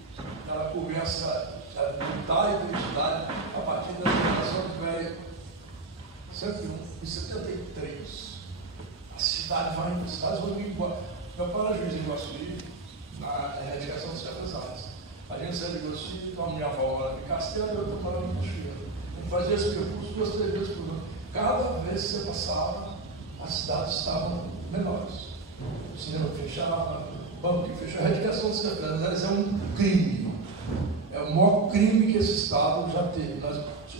ela começa a mudar a identidade a partir da geração velha. 101 e 73. As cidades vão embora. Meu pai era juiz em Iguaçuí, na erradicação dos cafezais. A gente saiu de Iguaçuí, com a minha avó morava em Castelo e eu estou morando em Cachoeira. A gente fazia esse percurso 2, 3 vezes por ano. Cada vez que você passava, as cidades estavam menores. O cinema fechava, o banco que fechou. A erradicação dos cafezais é um crime. É o maior crime que esse Estado já teve.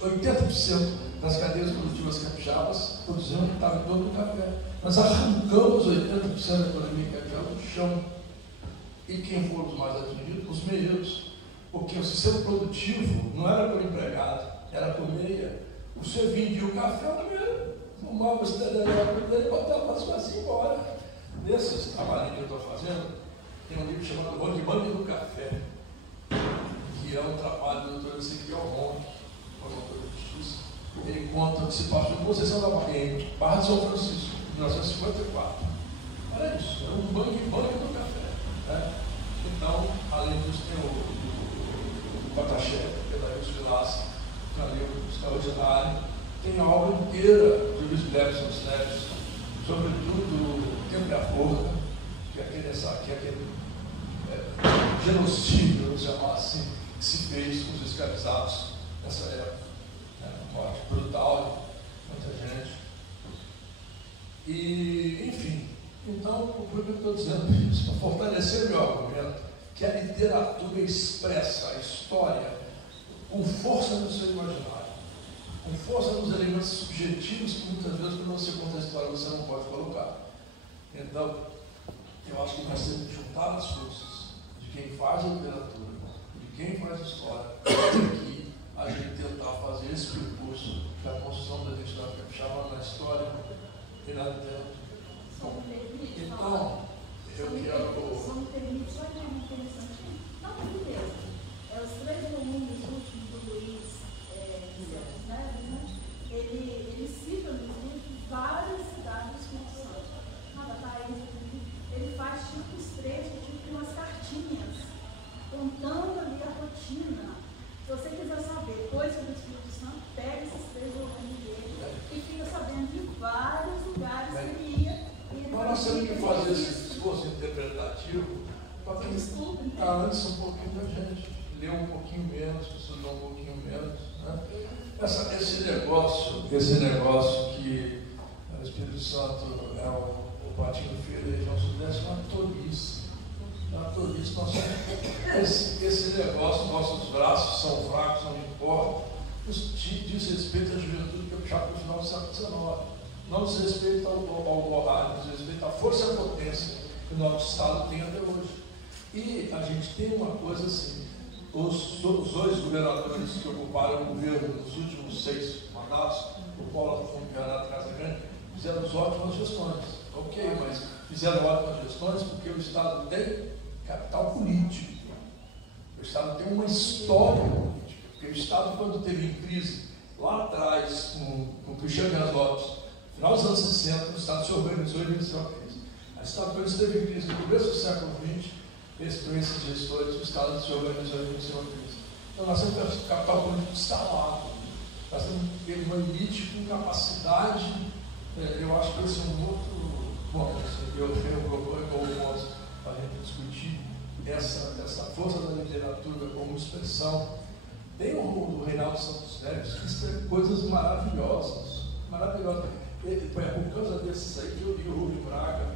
80% das cadeias produtivas capixabas produziam que estava em torno do café. Nós arrancamos 80% da economia capixaba do chão. E quem foram os mais atingidos? Os meios. Porque o sistema produtivo não era por empregado, era por meia. Você vendia o café, o meio, fumava o cidadão dele e botava as coisas embora. Nesses trabalhos que eu estou fazendo, tem um livro chamado Bang Bang do Café, que é um trabalho do doutor Ezequiel Ronque, promotor de justiça. Ele conta que se passou em Conceição da Barra, em Barra de São Francisco, em 1954. Olha isso, é um bang do café. Então, além disso, tem o Pataché, que é da Ilse Vilaça, que é um livro extraordinário. Tem a obra inteira de Luiz Clébio Neves, sobretudo o Tempo e a Forca, que é aquele genocídio, vamos chamar assim, que se fez com os escravizados nessa época. Morte brutal, muita gente. E, enfim, então, o que eu estou estou dizendo isso? Para fortalecer o meu argumento, que a literatura expressa a história com força no seu imaginário, com força nos elementos subjetivos que muitas vezes, quando você conta a história, você não pode colocar. Então, eu acho que nós temos que juntar as forças de quem faz a literatura, de quem faz a história, que a gente tentar fazer esse percurso da construção da identidade capixaba na história e na literatura. Então, eu quero... Só me permite, só uma interessante. Não, tudo mesmo. Os 3 volumes últimos do Luiz Neves, né? Ele cita nos livros várias cidades do Espírito Santo. Ele faz tipo os trechos, tipo umas cartinhas, contando ali a rotina. Se você quiser saber coisas do Espírito Santo, pega esses 3 volumes dele e fica sabendo de vários lugares que ele ia. Mas nós temos que fazer esse esforço interpretativo para que antes um pouquinho da gente, ler um pouquinho menos, estudar um pouquinho menos. Né? Esse negócio que o Espírito Santo é o patinho feio da região sudeste, é uma tolice. Esse negócio, nossos braços são fracos, não importa. Isso diz respeito à juventude capixaba no final do século XIX. Não diz respeito ao Borralho, diz respeito à força e à potência que o nosso Estado tem até hoje. E a gente tem uma coisa assim, os 2 governadores que ocuparam o governo nos últimos 6 mandatos, o Paulo Fernando Casagrande, fizeram ótimas gestões. Ok, mas fizeram ótimas gestões porque o Estado tem capital político. O Estado tem uma história política. Porque o Estado, quando teve em crise, lá atrás, com o Cristiano Dias Lopes, no final dos anos 60, o Estado se organizou e venceu a crise. O Estado, quando esteve em crise no começo do século XX, com esses gestores, o Estado se organizou e venceu a crise. Então, nós temos que ter capital político instalado. Nós temos que ter uma elite com capacidade. Eu acho que esse é um outro ponto. Eu proponho alguns para a gente discutir essa força da literatura como expressão. Tem o Reinaldo Santos Neves que escreve coisas maravilhosas. Por causa desses aí que eu li o Rubem Braga.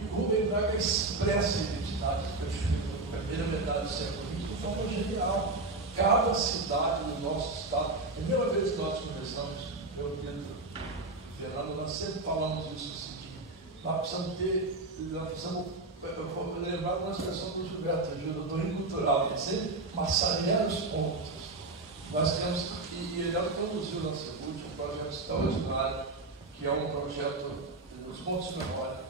E o Rubem Braga expressa a identidade da primeira metade do século XX de forma genial. Cada cidade do nosso estado. A primeira vez que nós conversamos, eu e o Fernando, nós sempre falamos isso assim, que nós precisamos eu vou lembrar de uma expressão do Gilberto Gil, do Torinho Cultural, que é sempre massagear os pontos. Nós temos, e ele conduziu na Cebut um projeto extraordinário, que é um projeto dos pontos de memória.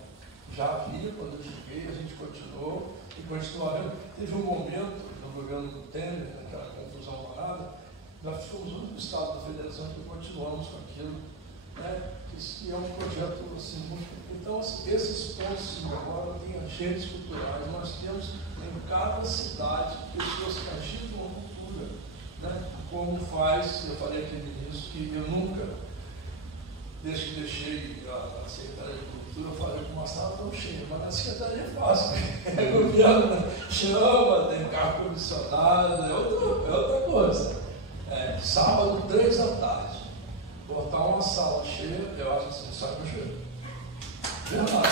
Já havia, quando eu cheguei, a gente continuou e continuaremos. Teve um momento no governo do Temer, naquela confusão parada, nós fomos o único estado da federação que continuamos com aquilo, né? Que é um projeto assim, muito. Então, esses pontos de memória têm agentes culturais. Nós temos em cada cidade pessoas que agitam a cultura, né? Como faz, eu falei aqui no início, que eu nunca, desde que deixei a Secretaria de Cultura, eu falei que uma sala tão cheia, mas na Secretaria é fácil. O governo chama, tem carro comissionado, é outra coisa. Sábado, 3 da tarde, botar uma sala cheia, eu acho assim, só que eu chego. Verdade.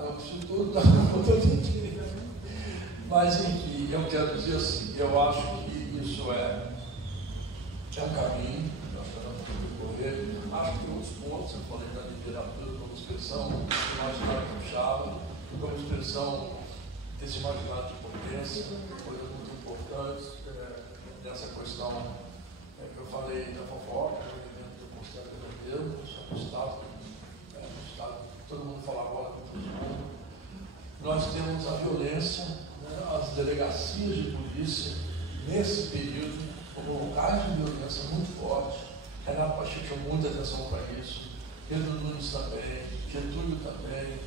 No Instituto da Cultura. Mas, enfim, eu quero dizer assim, eu acho que isso é um caminho, nós temos que percorrer. Acho que tem outros pontos, eu falei da literatura como expressão do imaginário capixaba, como expressão desse imaginário de potência, coisas muito importantes, dessa questão que eu falei da fofoca, do Conselho Brasileiro, sobre o Estado, todo mundo fala agora com todo mundo. Nós temos a violência, né, as delegacias de polícia, nesse período, como locais de violência muito fortes. Renato Pacheco chamou muita atenção para isso, Pedro Nunes também, Getúlio também.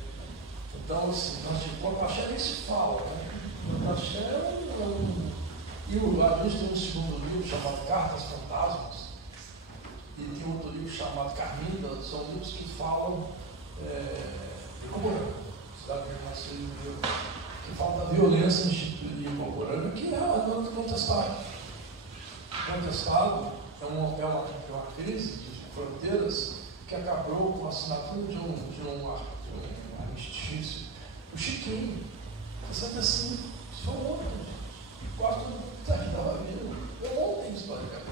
Então, assim, nós tivemos, o Axé nem se fala, né? O Axé E a gente tem um segundo livro chamado Cartas Fantasmas, e tem outro livro chamado Carminda, são livros que falam de Coporanga, cidade que nasceu no Rio, que falam da violência instituída em Coporanga, que é contestado. Contestado é uma crise de fronteiras que acabou com a assinatura de um armistício. O Chiquinho, essa assim, só ontem, quase todo mundo estava vindo. Ontem, historicamente.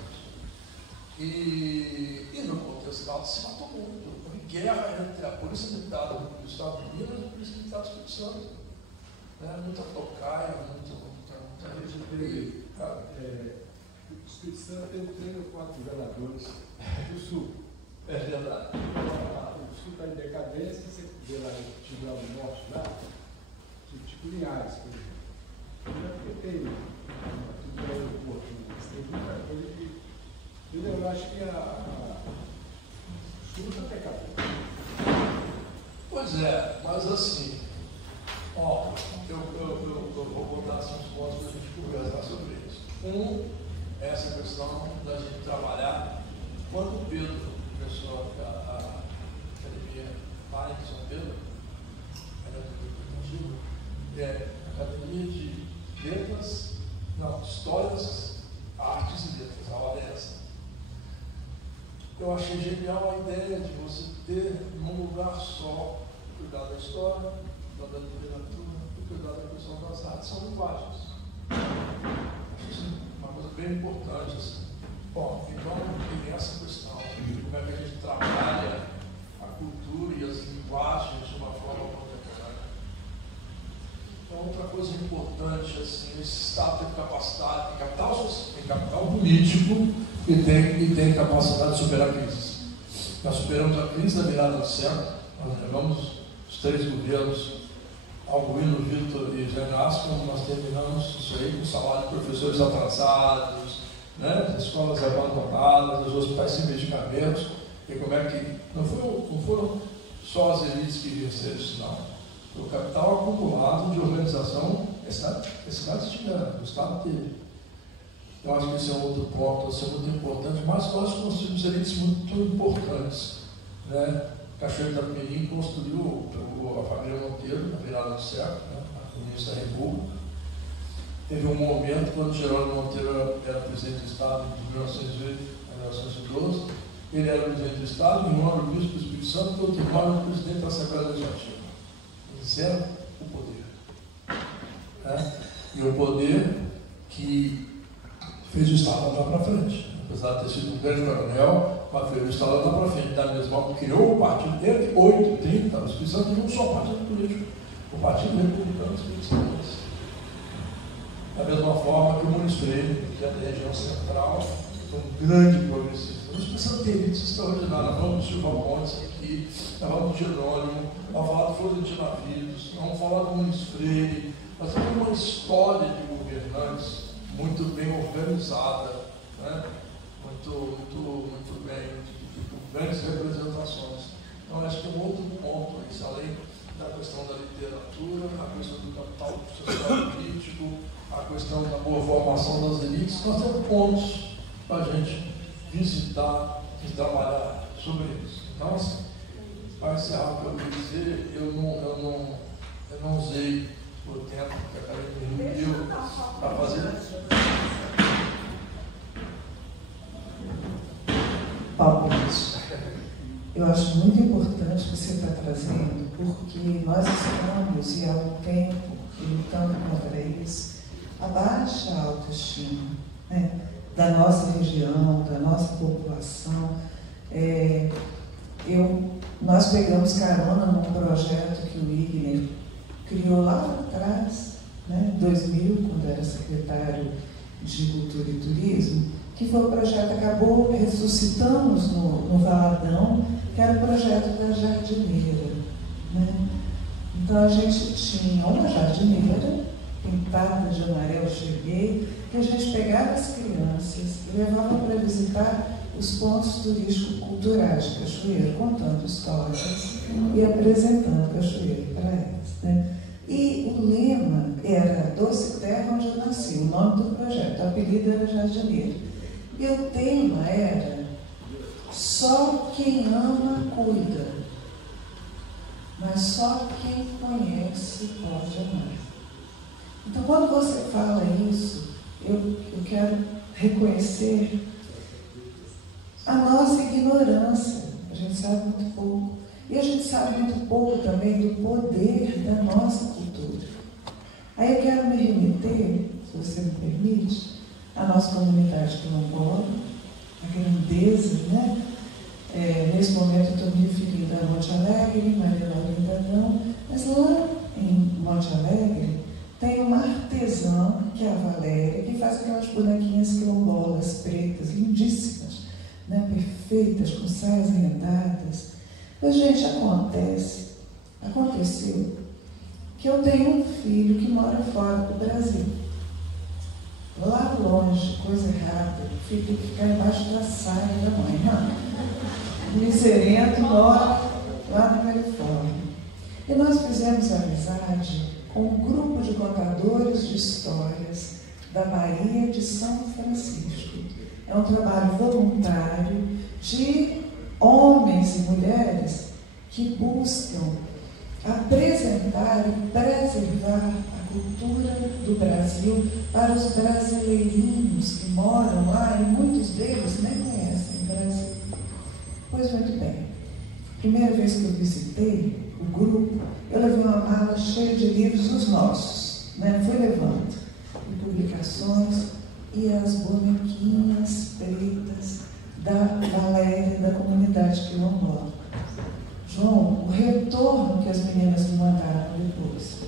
E no contexto se matou muito. Houve guerra entre a Polícia Militar do Estado de Minas e a Polícia Militar do Espírito Santo. Muita tocaia, muita gente. O Espírito Santo tem 3 ou 4 governadores do Sul. É verdade. O Sul está em decadência, se você vê lá no Tribunal do Norte, lá, tipo Linhares, por exemplo. Porque tem tudo aeroporto, tem muita coisa que. Eu acho que o Sul está decadente. Pois é, mas assim, eu vou botar assim, uns pontos para a gente conversar sobre isso. É essa questão da gente trabalhar. Quando o Pedro começou a academia lá em São Pedro, academia de letras, não, histórias, artes e letras, a ordem é essa. Eu achei genial a ideia de você ter num lugar só cuidar da história, cuidar da literatura e cuidar da questão das artes, são linguagens. Acho isso uma coisa bem importante. Assim. Bom, então tem essa questão de como é que a gente trabalha a cultura e as linguagens de uma forma contemporânea. Então, outra coisa importante, assim, esse Estado tem capacidade, tem capital político e tem capacidade de superar crises. Nós superamos a crise da virada do século, nós levamos os 3 governos, Albuino, Vitor e Genasco, nós terminamos isso aí com o salário de professores atrasados, né, as escolas abandonadas, os hospitais sem medicamentos, e como é que. Não foram só as elites que venceram isso, não. Foi o capital acumulado de organização que a cidade tinha, o Estado teve. Eu acho que esse é outro ponto, isso é muito importante, mas nós construímos elites muito importantes. Né? Cachoeiro da Mirim construiu a família Monteiro, na virada do século, né? A comunista da República. Teve um momento, quando Jerônimo Monteiro era presidente do Estado, de 1908 a 1912, ele era presidente do Estado, em nome do bispo do Espírito Santo, todo em nome do presidente da Assembleia Legislativa. Zero o poder. Né? E o poder que fez o Estado andar para frente. Apesar de ter sido um grande coronel, mas fez o Estado andar para frente. Da mesma forma, criou o partido entre 8 e 30, o Espírito Santo tinha um só partido político, o Partido Republicano do Espírito Santo. Da mesma forma que o Muniz Freire, que é da região central, foi um grande progressista. O Espírito Santo tem elites extraordinárias. Vamos do Silva Pontes aqui, vamos do Jerônimo, vamos falar do Florentino Navios, vamos falar do Muniz Freire. Nós temos uma história de governantes muito bem organizada, né? muito bem, com grandes representações. Então, acho que um outro ponto, isso, além da questão da literatura, a questão do capital social político, a questão da boa formação das elites, nós temos pontos para a gente visitar e trabalhar sobre isso. Então, assim, para encerrar o que eu queria dizer, eu não usei o tempo que a academia me deu para fazer. Paulo, eu acho muito importante o que você está trazendo, porque nós estamos, e há um tempo, lutando contra isso, a baixa autoestima, né, da nossa região, da nossa população. Nós pegamos carona num projeto que o Wigner criou lá atrás, né, em 2000, quando era secretário de Cultura e Turismo, que foi o projeto que acabou, ressuscitamos no Valadão, que era o projeto da jardineira. Né? Então a gente tinha uma jardineira pintada de amarelo cheguei, que a gente pegava as crianças e levava para visitar os pontos turístico-culturais de Cachoeiro, contando histórias e apresentando Cachoeiro para elas. Né? E o lema era Doce Terra Onde Eu Nasci, o nome do projeto, o apelido era Jardineiro. E o tema era Só quem ama cuida, mas só quem conhece pode amar. Então, quando você fala isso, eu quero reconhecer nossa ignorância. A gente sabe muito pouco. E a gente sabe muito pouco também do poder da nossa cultura. Aí eu quero me remeter, se você me permite, à nossa comunidade quilombola, a grandeza, né? Nesse momento eu estou me referindo a Monte Alegre, Maria Laurinda não, mas lá em Monte Alegre tem uma artesã, que é a Valéria, que faz aquelas bonequinhas quilombolas pretas, lindíssimas, né? Perfeitas, com saias rendadas. Mas, gente, aconteceu que eu tenho um filho que mora fora do Brasil. Lá longe, coisa errada, o filho tem que ficar embaixo da saia da mãe. Não. Miserento mora lá na Califórnia. E nós fizemos amizade com um grupo de contadores de histórias da Bahia de São Francisco. É um trabalho voluntário de homens e mulheres que buscam apresentar e preservar a cultura do Brasil para os brasileirinhos que moram lá, e muitos deles nem conhecem o Brasil. Pois muito bem, primeira vez que eu visitei o grupo, eu levei uma mala cheia de livros, os nossos, né? Fui levando, e publicações, e as bonequinhas pretas da Valéria, da comunidade quilombola. João, o retorno que as meninas me mandaram depois.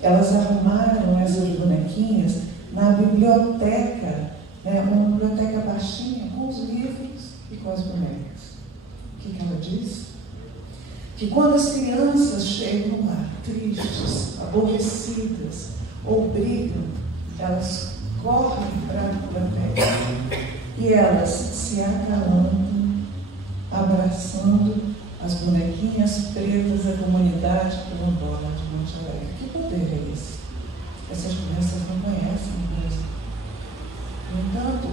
Elas arrumaram essas bonequinhas na biblioteca, né, uma biblioteca baixinha, com os livros e com as bonecas. O que ela disse? Que quando as crianças chegam lá, tristes, aborrecidas, ou brigam, elas correm para a biblioteca e elas se acalando, abraçando as bonequinhas pretas da comunidade quilombola de Monte Alegre. Que poder é esse? Essas crianças não conhecem o Brasil. No entanto,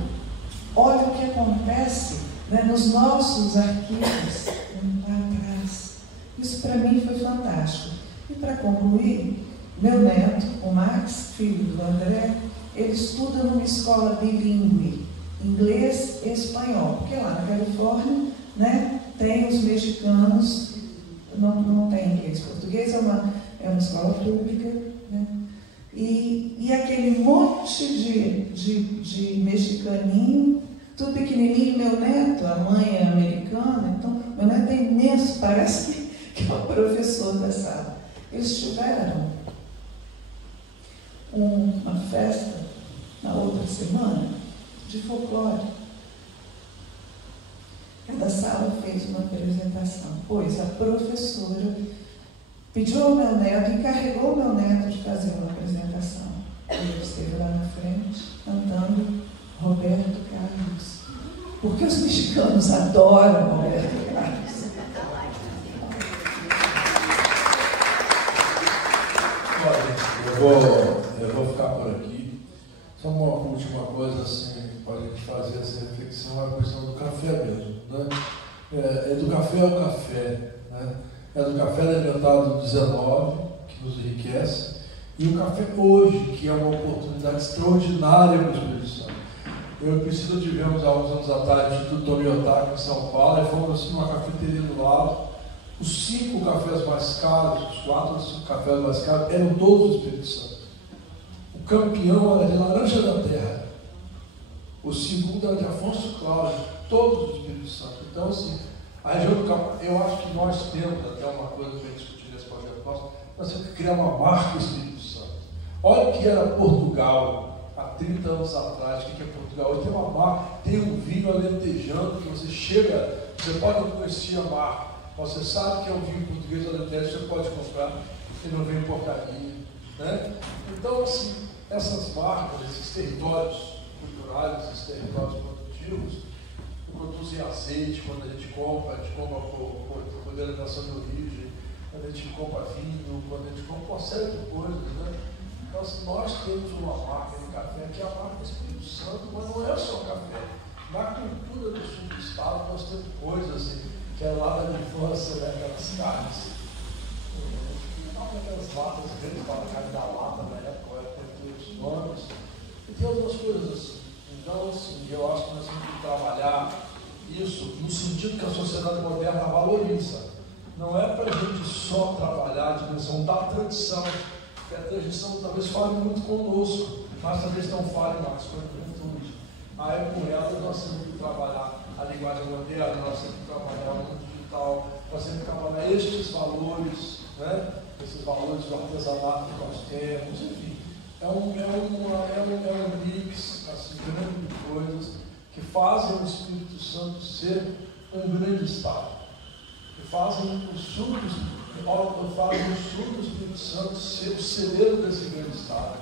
olha o que acontece, né, nos nossos arquivos lá atrás. Isso para mim foi fantástico. E para concluir, meu neto, o Max, filho do André, ele estuda numa escola bilíngue, inglês e espanhol, porque lá na Califórnia, né, tem os mexicanos, não tem inglês e português, é uma escola pública, né? E aquele monte de mexicaninho, tudo pequenininho. Meu neto, a mãe é americana, então meu neto é imenso, parece que é o professor da sala. Eles tiveram uma festa na outra semana de folclore. Cada sala fez uma apresentação, pois a professora pediu ao meu neto, encarregou o meu neto de fazer uma apresentação. Ele esteve lá na frente, cantando Roberto Carlos, porque os mexicanos adoram Roberto Carlos. Eu vou ficar por aqui. Só uma última coisa assim, para a gente fazer essa reflexão, é a questão do café mesmo, né? É do café ao café, né? É do café alimentado do 19, que nos enriquece, e o café hoje, que é uma oportunidade extraordinária para o Espírito Santo. Eu e Priscila tivemos há uns anos atrás o Instituto Tomiotaki em São Paulo, e fomos assim numa cafeteria do lado. Os 5 cafés mais caros, os 4 ou 5 cafés mais caros, eram todos do Espírito Santo. O campeão era de Laranja da Terra. O segundo era de Afonso Cláudio, todos do Espírito Santo. Então, assim, a região do campo, eu acho que nós temos até uma coisa que a gente discutir nesse projeto nosso, nós temos que criar uma marca Espírito Santo. Olha o que era Portugal há 30 anos atrás. O que é Portugal? Hoje tem uma marca, tem um vinho alentejano que você chega, você pode não conhecer a marca. Você sabe que é um vinho português alentejo, você pode comprar e não vem porcaria, né? Então, assim, essas marcas, esses territórios culturais, esses territórios produtivos, produzem azeite quando a gente compra por denominação de origem, quando a gente compra vinho, quando a gente compra uma série de coisas, né? Então, assim, nós temos uma marca de café que é a marca do Espírito Santo, mas não é só café. Na cultura do sul do estado, nós temos coisas assim, que é lá da infância, né, aquelas carnes. Aquelas latas grandes para a carne da lata, na época, tem os nomes. E tem outras coisas assim. Então, assim, eu acho que nós temos que trabalhar isso no sentido que a sociedade moderna valoriza. Não é para a gente só trabalhar a dimensão da tradição, que a tradição talvez fale muito conosco, mas talvez não fale mais com a juventude. Aí com ela nós temos que trabalhar a linguagem moderna, nós temos que trabalhar o mundo digital, nós temos que trabalhar estes valores, né? Esses valores do artesanato que nós temos, enfim. É um mix assim, grande de coisas que fazem o Espírito Santo ser um grande Estado, que fazem o sul do Espírito Santo ser o celeiro desse grande Estado,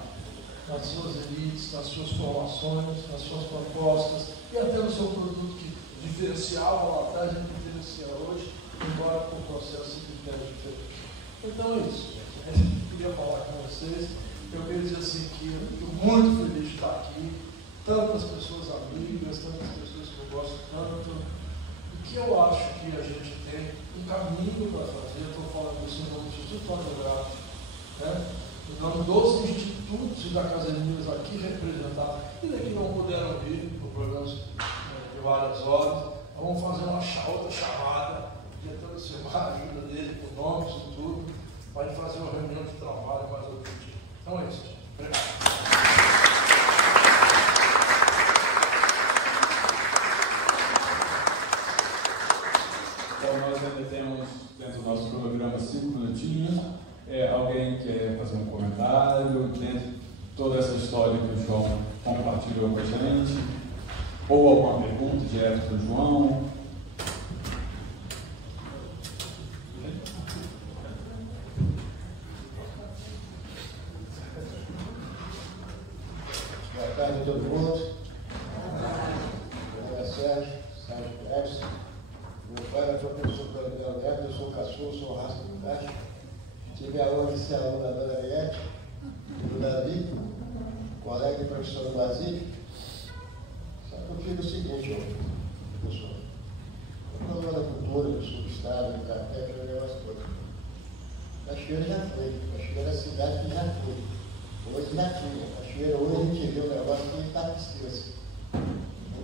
nas suas elites, nas suas formações, nas suas propostas e até no seu produto que diferenciava lá atrás e diferencia hoje, embora por processo de critérios diferentes. Então é isso. Eu queria falar com vocês. Eu queria dizer assim que eu estou muito feliz de estar aqui, tantas pessoas amigas, tantas pessoas que eu gosto tanto, e que eu acho que a gente tem um caminho para fazer. Eu estou falando isso em nome do Instituto Fotográfico, né? Em nome dos institutos e da Casa Minas aqui representados, e daqui não puderam vir por problemas de várias horas. Vamos fazer uma outra chamada, tentando ser a ajuda dele com nomes e tudo, para fazer uma reunião de trabalho mais outro dia. Então é isso. Obrigado. Então, nós ainda temos dentro do nosso cronograma 5 minutinhos. Alguém quer fazer um comentário dentro de toda essa história que o João compartilhou com a gente? Ou alguma pergunta direto para o João? Boa tarde a todo mundo. Meu nome é Sérgio Pérez. Meu pai era professor do Daniel Neto, eu sou caçula, sou raça do Caixa. Tive a honra de ser aluno da Dona Ariete, do Davi, colega e professor do Basílio. Só que eu fiz o seguinte, professor. O problema da cultura, do subestado, do café, que eu negócio todo. Cachoeira já foi. Cachoeira é a cidade que já foi. Hoje já tinha. Cachoeira, hoje a gente vê o negócio que está esquecido. A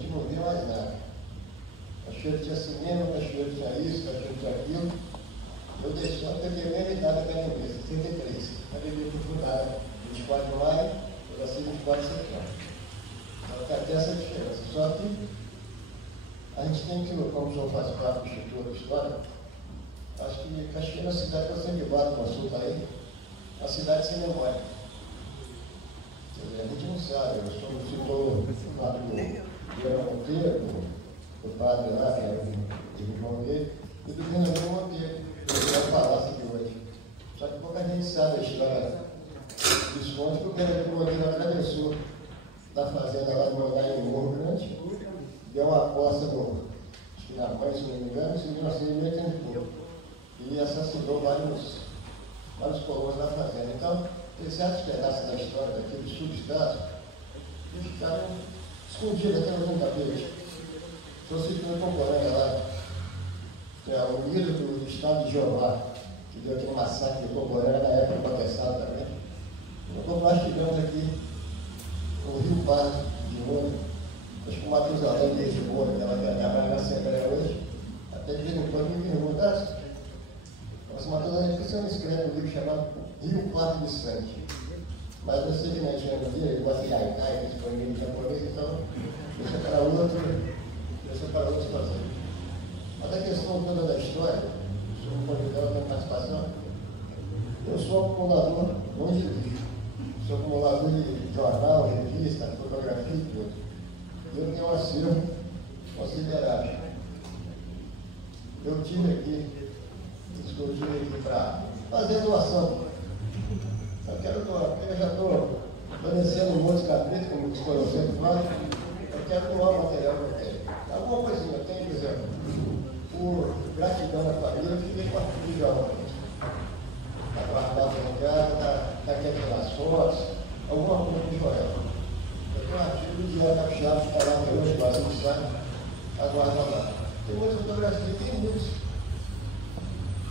gente não vê mais nada. Cachoeira tinha cinema, Cachoeira tinha isso, Cachoeira tinha aquilo. Eu deixei até a primeira idade da academia, 63. A academia foi fundada 24 de maio, eu nasci 24 de setembro. Então tem essa diferença. Só que a gente tem que, como o senhor faz parte do Instituto da História, acho que Cachoeira é uma cidade que eu sempre bato com a sua aí, uma cidade sem memória. A gente não sabe, eu sou do senhor Monteiro, do padre lá, que era o irmão dele, e do Fernando Monteiro. Eu quero falar aqui hoje. Só que pouca gente sabe a história dos fontes, porque ele atravessou da fazenda lá em Morro Grande, deu uma aposta na mãe, se não me engano, em 1981. E assassinou vários colonos da fazenda. Então, tem certos pedaços da história daqueles subestados que ficaram escondidos até no tapete. Estou citando concorrência lá. O líder do Estado de Jeová, que deu aquele massacre de Coboré na época protestada também. Então nós tivemos aqui o Rio Pardo de Moura, acho que o Matheus Além de Moura, que ela trabalha na Assembleia hoje, até de vez em quando me pergunta, nossa, Matheus Além, por que você não escreve um livro chamado Rio Pardo de Sangue? Mas eu sei que na engenharia, ele gosta de Haikai, que foi em japonês, então deixa para outra situação. Mas a questão toda da história, sou um convidado da participação, eu sou acumulador, longe de livro. Sou acumulador de jornal, revista, fotografia e tudo. E eu tenho um acervo considerável. Eu tive aqui, escolhi aqui para fazer doação. Eu quero doar, porque eu já estou descendo um monte de capítulo, como os conhecemos mais. Eu quero doar o material que eu tenho. Alguma coisinha, eu tenho, por exemplo, por gratidão à família, eu fiquei com a filha está guardada no casa, está quieto nas fotos, alguma coisa de Joel. Eu tenho um artigo do Diário Capixaba que está lá até hoje, mas não sabe, está guardado lá. Tem muitas fotografias, tem muitos.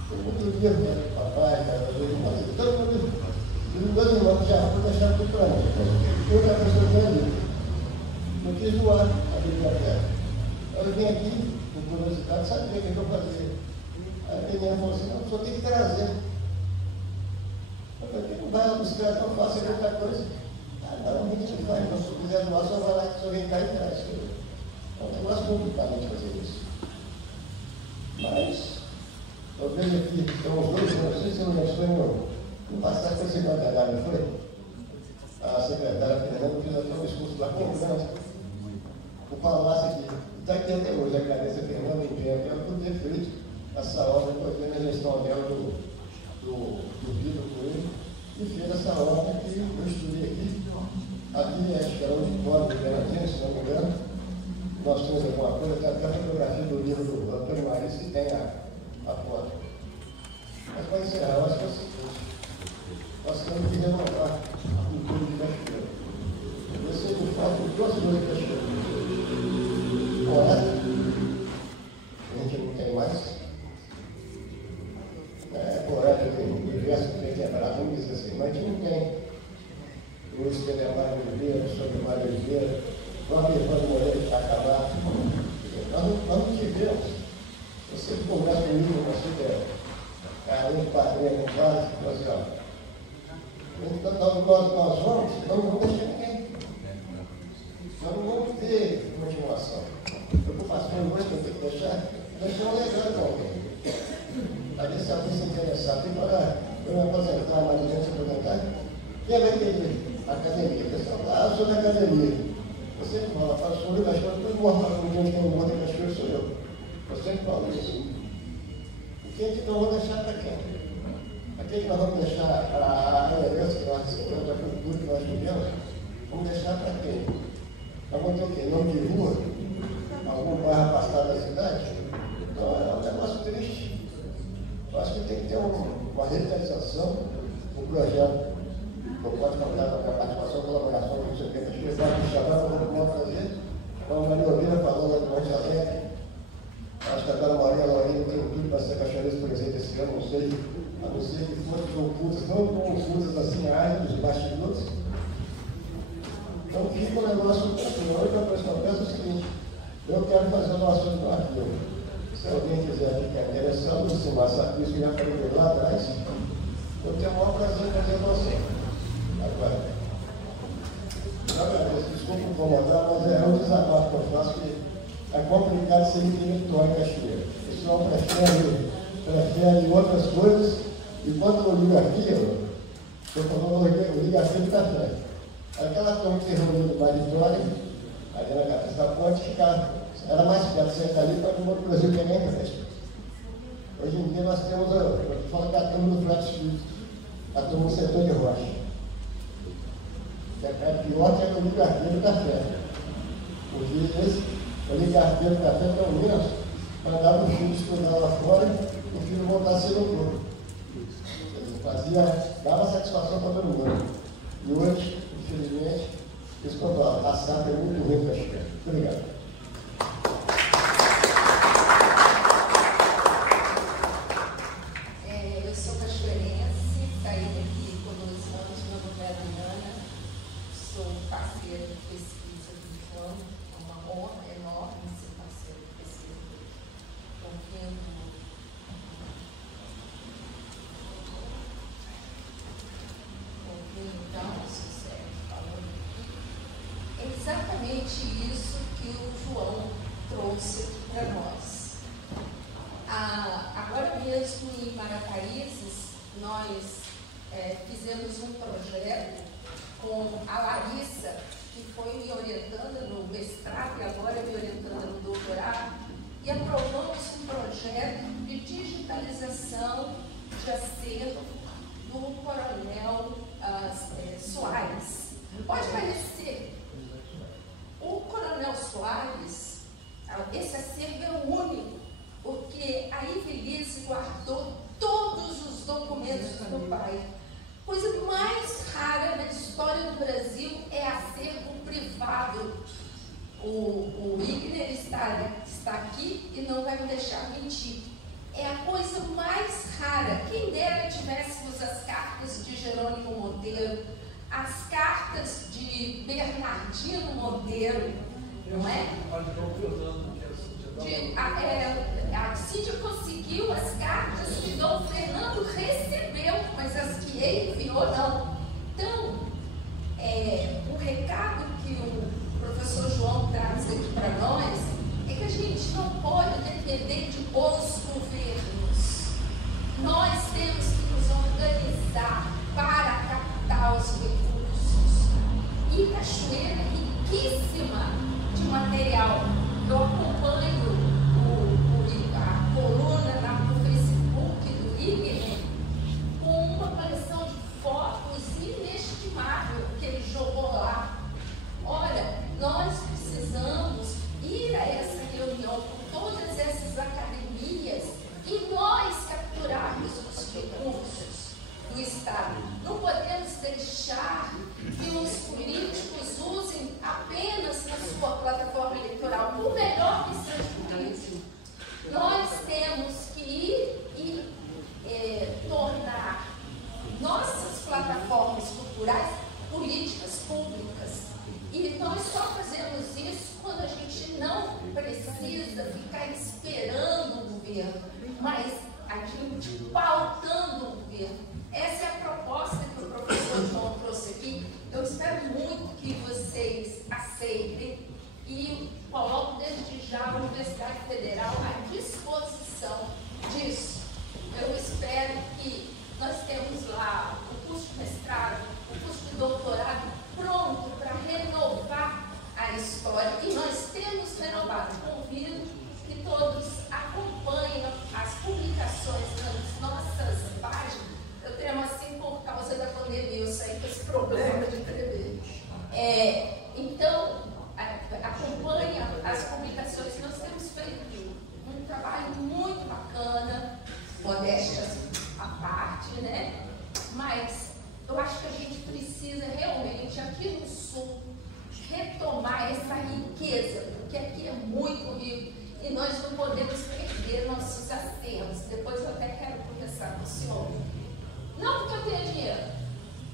Tem muito livro, né? Papai, cara, eu vejo uma coisa. Todo mundo, os meus irmãos já vou deixar tudo para mim. Outra pessoa tem ali. Eu quis doar a biblioteca. Eu vim aqui, por curiosidade, sabia o que eu fazia. Aí a menina falou assim, não, só tem que trazer. Eu falei, não vai lá buscar tão fácil, é muita coisa. Ah, não, a gente faz, não, se quiser doar, só vai lá que só vem cá e traz. É um negócio complicado de fazer isso. Mas, eu vejo aqui, tem uns 2 anos, não sei se eu não estou no passado, foi secretária, não foi? A secretária Fernanda fez até um discurso lá cobrando o palácio aqui. Está aqui até hoje, agradeço a Fernanda em pé, por ter feito essa obra, depois vendo a gestão dela do Vitor Coelho, e fez essa obra que eu estudei aqui. Aqui, acho que era o auditório do Bernardino, se não me engano. Nós temos alguma coisa, tem até a fotografia do livro do Antônio Marisa que tem a foto. Mas para encerrar, eu acho que é o seguinte: nós temos que renovar a cultura de cachoeira. Eu sei que faltam 2 coisas de cachoeira. Coleta, a gente não tem mais. Coleta tem diversos que tem quebrado, vamos dizer assim, mas a gente não tem. Luiz Pedro Oliveira, sobre Mário Oliveira, Flávio Moreira de Itacabá. Nós não tivemos. Você que conversa comigo, você que é carinho, padrinho, quase, então, nós vamos, não vamos deixar ninguém. Nós não vamos ter continuação. Preocupação hoje que eu tenho que deixar um legado com alguém. Ali se alguém se interessar, tem para eu me aposentar, mais ou menos se aposentar, quem vai entender? Academia. O pessoal fala, eu sou da academia. Você fala, sou eu, mas quando eu morro para onde tem um monte de cachoeira, sou eu. Eu sempre falo isso. O que nós vamos deixar para quem? Aquele que nós vamos deixar a elegância que nós recebemos, a cultura que nós tivemos, vamos deixar para quem? Nós vamos ter o quê? Nome de rua? Algum bairro afastado da cidade? Então é um negócio triste. Eu acho que tem que ter uma revitalização do projeto. Eu posso contar com a minha participação, colaboração com o Secretário de Estado, me chamar para o meu prazer. Como a Maria Oliveira falou lá do Monte Alegre, acho que a Dona Maria Lorena tem tudo para ser cachoeira presente esse ano, não sei, a não ser que fosse ocultas, não confutas assim, áreas dos bastidores. Então fica um negócio continuando, e a próxima peça é o seguinte: eu quero fazer doações do arquivo. Se alguém quiser ficar interessado, se massa isso que já falei dele lá atrás, eu tenho o maior prazer em fazer doação. Agora, eu agradeço, desculpa incomodar, mas é um desabafo que eu faço, que é complicado ser intelectual em cachoeira. O pessoal prefere outras coisas, e quando eu ligo aqui, eu falo, eu ligo aqui do café. Aquela turma que reuniu no Bar Vitória, ali na cabeça da ponte, era mais perto de sentar ali para o Brasil pegar empréstimo. Hoje em dia nós temos, eu falo que a turma do Flat Street, a turma do setor de rocha. É pior que a oligarquia do café. Porque a oligarquia do café, pelo menos, mandava o filho estudar lá fora e o filho voltar a ser loucura. Dava satisfação para todo mundo. E hoje, infelizmente, isso que eu falo, a SAP é muito ruim para chegar. Obrigado. Eu sou cachoeirense, saí daqui com 2 anos, meu nome é Adriana, sou parceira de pesquisa do IFAM, é uma honra enorme ser parceira de pesquisa ouvindo. Então, sucesso, falando. É exatamente isso que o João trouxe aqui para nós. Agora mesmo em Maracaízes, nós fizemos um projeto com a Larissa, que foi me orientando no mestrado e agora me orientando no doutorado, e aprovamos um projeto de digitalização de acervo do Coronel Soares. Pode parecer, o Coronel Soares, esse acervo é único, porque a Ivelisse guardou todos os documentos do pai. Coisa mais rara na história do Brasil é acervo privado. O Wigner está aqui e não vai me deixar mentir. É a coisa mais rara. Quem dera tivéssemos as cartas de Jerônimo Monteiro, as cartas de Bernardino Monteiro, não é? A Cíntia conseguiu as cartas que Dom Fernando recebeu, mas as que ele enviou não. Então, o recado que o professor João traz aqui para nós é que a gente não pode depender de bons governos. Nós temos que nos organizar para captar os recursos. E Cachoeira é riquíssima de material. Eu acompanho a coluna no Facebook do Igor com uma coleção de fotos inestimável que ele jogou lá. Olha, nós precisamos ir a essa reunião com todas essas academias e nós capturarmos os recursos do Estado. Não podemos deixar que os políticos usem apenas na sua plataforma eleitoral, por melhor que seja político. Nós temos que ir e tornar nossas plataformas culturais políticas públicas. E nós só fazemos isso quando a gente não precisa ficar esperando o governo, mas a gente pautando o governo. Essa é a proposta que o professor João trouxe aqui. Eu espero muito que vocês aceitem e coloco desde já a Universidade Federal à disposição disso. Eu espero que nós temos lá o curso de mestrado, o curso de doutorado pronto para renovar a história. E nós temos renovado. Convido que todos acompanhem as publicações nas nossas páginas. Eu tenho assim por causa da pandemia, eu saí com esse problema de escrever. Então, acompanhe as publicações. Nós temos feito um trabalho muito bacana, modéstias à parte, né? Mas eu acho que a gente precisa realmente, aqui no Sul, retomar essa riqueza, porque aqui é muito rico e nós não podemos perder nossos acervos. Depois eu até quero conversar com o senhor. Não porque eu tenha dinheiro,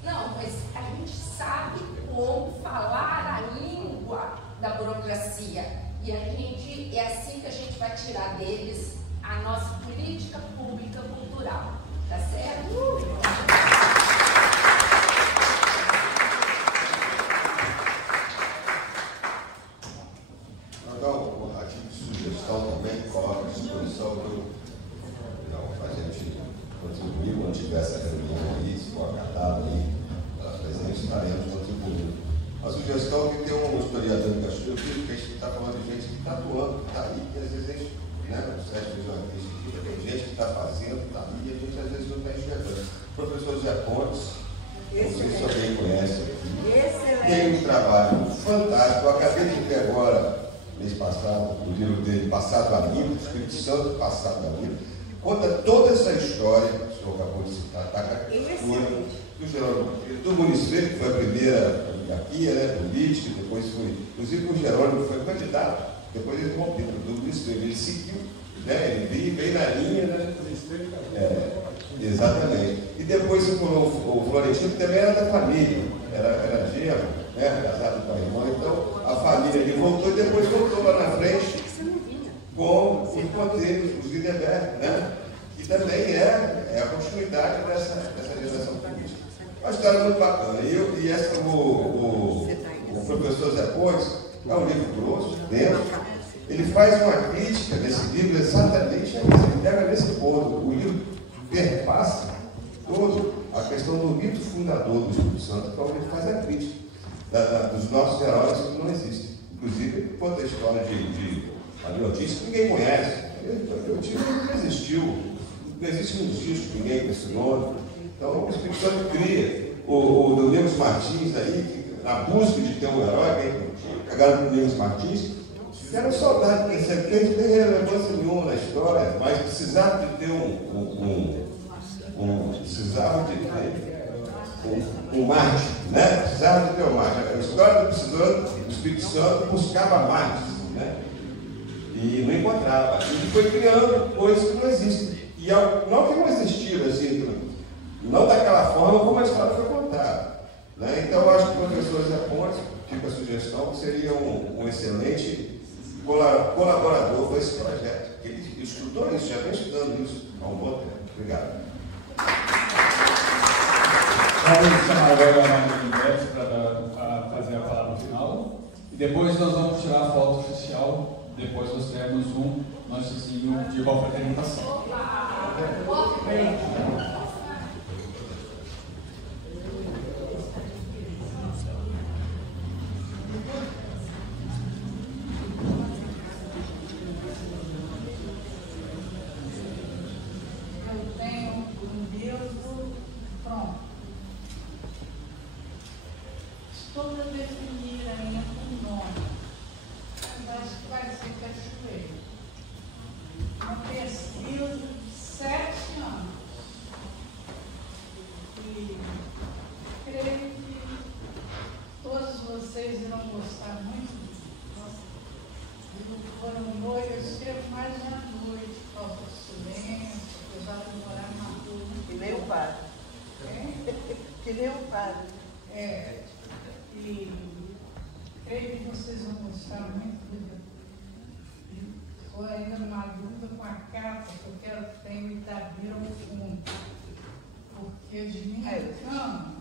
não, mas a gente sabe como falar a língua da burocracia e é assim que a gente vai tirar deles a nossa política pública cultural, tá certo? Então, a título de sugestão também coloca à disposição a gente contribuir quando tiver essa reunião aí, se for acatado aí, presente, estaremos contribuindo. A sugestão é que tem um historiador de Cachoeiro, que a gente está falando de gente que está atuando, que está aí, que às vezes a gente, o Sérgio fez uma crítica, tem gente que está fazendo, está ali, e a gente às vezes não está enxergando. O professor Zé Pontes, não sei se alguém conhece aqui, tem um trabalho fantástico. Eu acabei de ver agora, mês passado, o livro dele, Passado a Limpo, Espírito Santo, Passado a Limpo, conta toda essa história que o senhor acabou de citar, da cultura, do município, que foi a primeira oligarquia, né, política, depois foi, inclusive o Jerônimo foi candidato, depois ele rompeu do município, ele seguiu, né, ele veio na linha, né, exatamente. E depois o Florentino também era da família, era genro, né, casado com a irmã, então a família ele voltou e depois voltou lá na frente com os poderes, os Lideberg, né? Que também é a continuidade dessa geração política. Uma história muito bacana. O professor Zé Pontes é um livro grosso, denso. Ele faz uma crítica nesse livro exatamente, ele pega nesse ponto. O livro perpassa todo a questão do mito fundador do Espírito Santo, então ele faz a crítica dos nossos heróis que não existem. Inclusive, conta a história de Aliotis, que ninguém conhece. Aliotis não existiu. Não existe um disco, ninguém com esse nome. Então, o Espírito Santo cria. O Domingos Martins, aí, que, na busca de ter um herói, pegaram o Domingos Martins, que era um soldado, que não tem relevância nenhuma na história, mas precisava de ter um Marte, né? Precisava de ter um Marte. A história do Espírito Santo buscava Marte, né? E não encontrava. E foi criando coisas que não existem. E não que não existiram, assim, não daquela forma como a história foi contada. Né? Então, eu acho que o professor Zé Pontes, fica a sugestão, seria um excelente colaborador com esse projeto. Ele estudou isso, já vem estudando isso há um bom tempo. Obrigado. Vamos chamar agora a Maria Inés para fazer a palavra final. E depois nós vamos tirar a foto oficial. Depois nós teremos um lanchezinho de confraternização. Eu tenho um livro pronto. Estou a definir ainda um nome. Mas acho que vai ser Cachoeira. Uma pesquisa de 7 anos. E creio que todos vocês irão gostar muito. Foram noites, teve mais de uma noite, por causa do silêncio, apesar de morar na rua. Que nem o padre. Que nem o padre. É. E creio que vocês vão gostar muito do. Estou ainda numa dúvida com a capa, que eu quero que tenha o Itabira ao fundo. Porque de minha cama,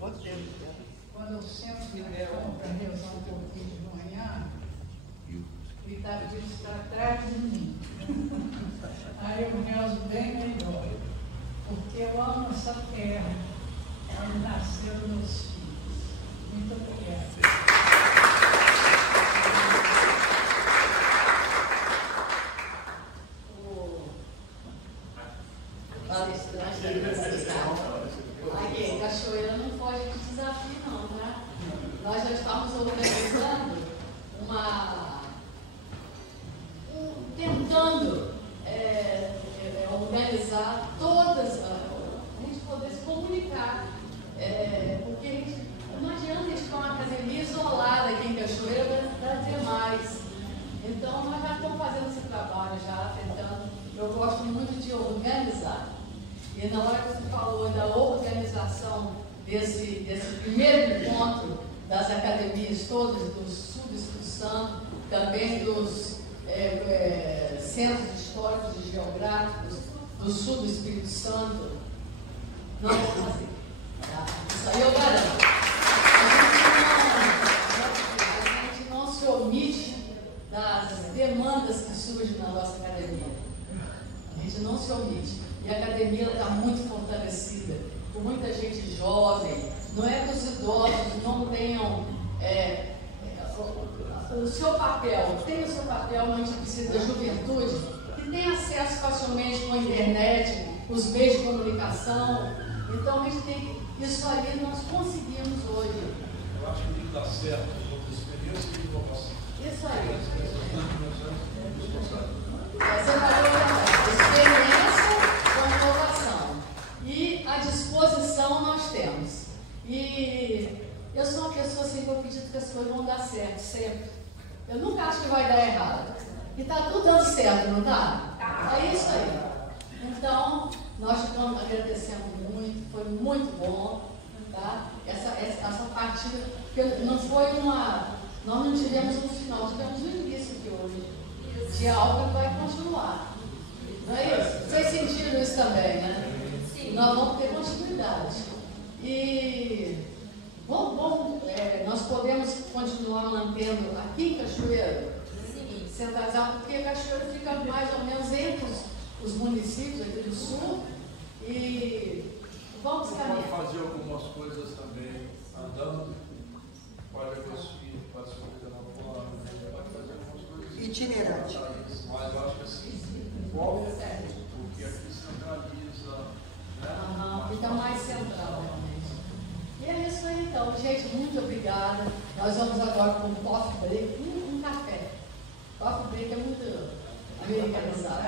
quando eu sento na cama para rezar um pouquinho de manhã, o Itabira está atrás de mim. Aí eu rezo bem melhor. Porque eu amo essa terra, onde nasceram meus filhos. Muito obrigada. Aqui, Cachoeira não foge de desafio não, tá? Nós já estamos organizando tentando organizar todas, a gente poder se comunicar, porque não adianta a gente ficar uma academia isolada aqui em Cachoeira para ter mais. Então nós já estamos fazendo esse trabalho, já tentando. Eu gosto muito de organizar. E na hora que você falou da organização desse primeiro encontro das academias todas, do Sul do Espírito Santo, também dos centros históricos e geográficos do Sul do Espírito Santo, nós vamos fazer. Tá? Isso aí eu garanto. A gente não se omite das demandas que surgem na nossa academia. A gente não se omite. E a academia está muito fortalecida, com muita gente jovem. Não é que os idosos não tenham o seu papel, tem o seu papel, mas a gente precisa da juventude, que tem acesso facilmente com a internet, os meios de comunicação. Então a gente tem que, isso aí nós conseguimos hoje. Eu acho que dá certo, com experiência e inovação. Isso aí. Você falou experiência com inovação. E a disposição nós temos. E eu sou uma pessoa assim que eu acredito que as coisas vão dar certo, sempre. Eu nunca acho que vai dar errado. E está tudo dando certo, não está? É isso aí. Então, nós ficamos agradecendo muito, foi muito bom, tá? Essa partida, porque não foi nós não tivemos um final, tivemos um início aqui hoje, de algo que vai continuar. Não é isso? Vocês sentiram isso também, né? Sim. Nós vamos ter continuidade. E nós podemos continuar mantendo aqui em Cachoeira, centralizado, porque Cachoeira fica mais ou menos entre os municípios aqui do sul e vamos caminhar. Pode fazer algumas coisas também andando, pode assistir, pode se organizar na forma, pode fazer algumas coisas itinerante. Mas eu acho que assim, envolve porque aqui centraliza, né? Fica mais central, realmente. E é isso aí então, gente, muito obrigada. Nós vamos agora com um coffee break, um café. Coffee break é muito americanizado.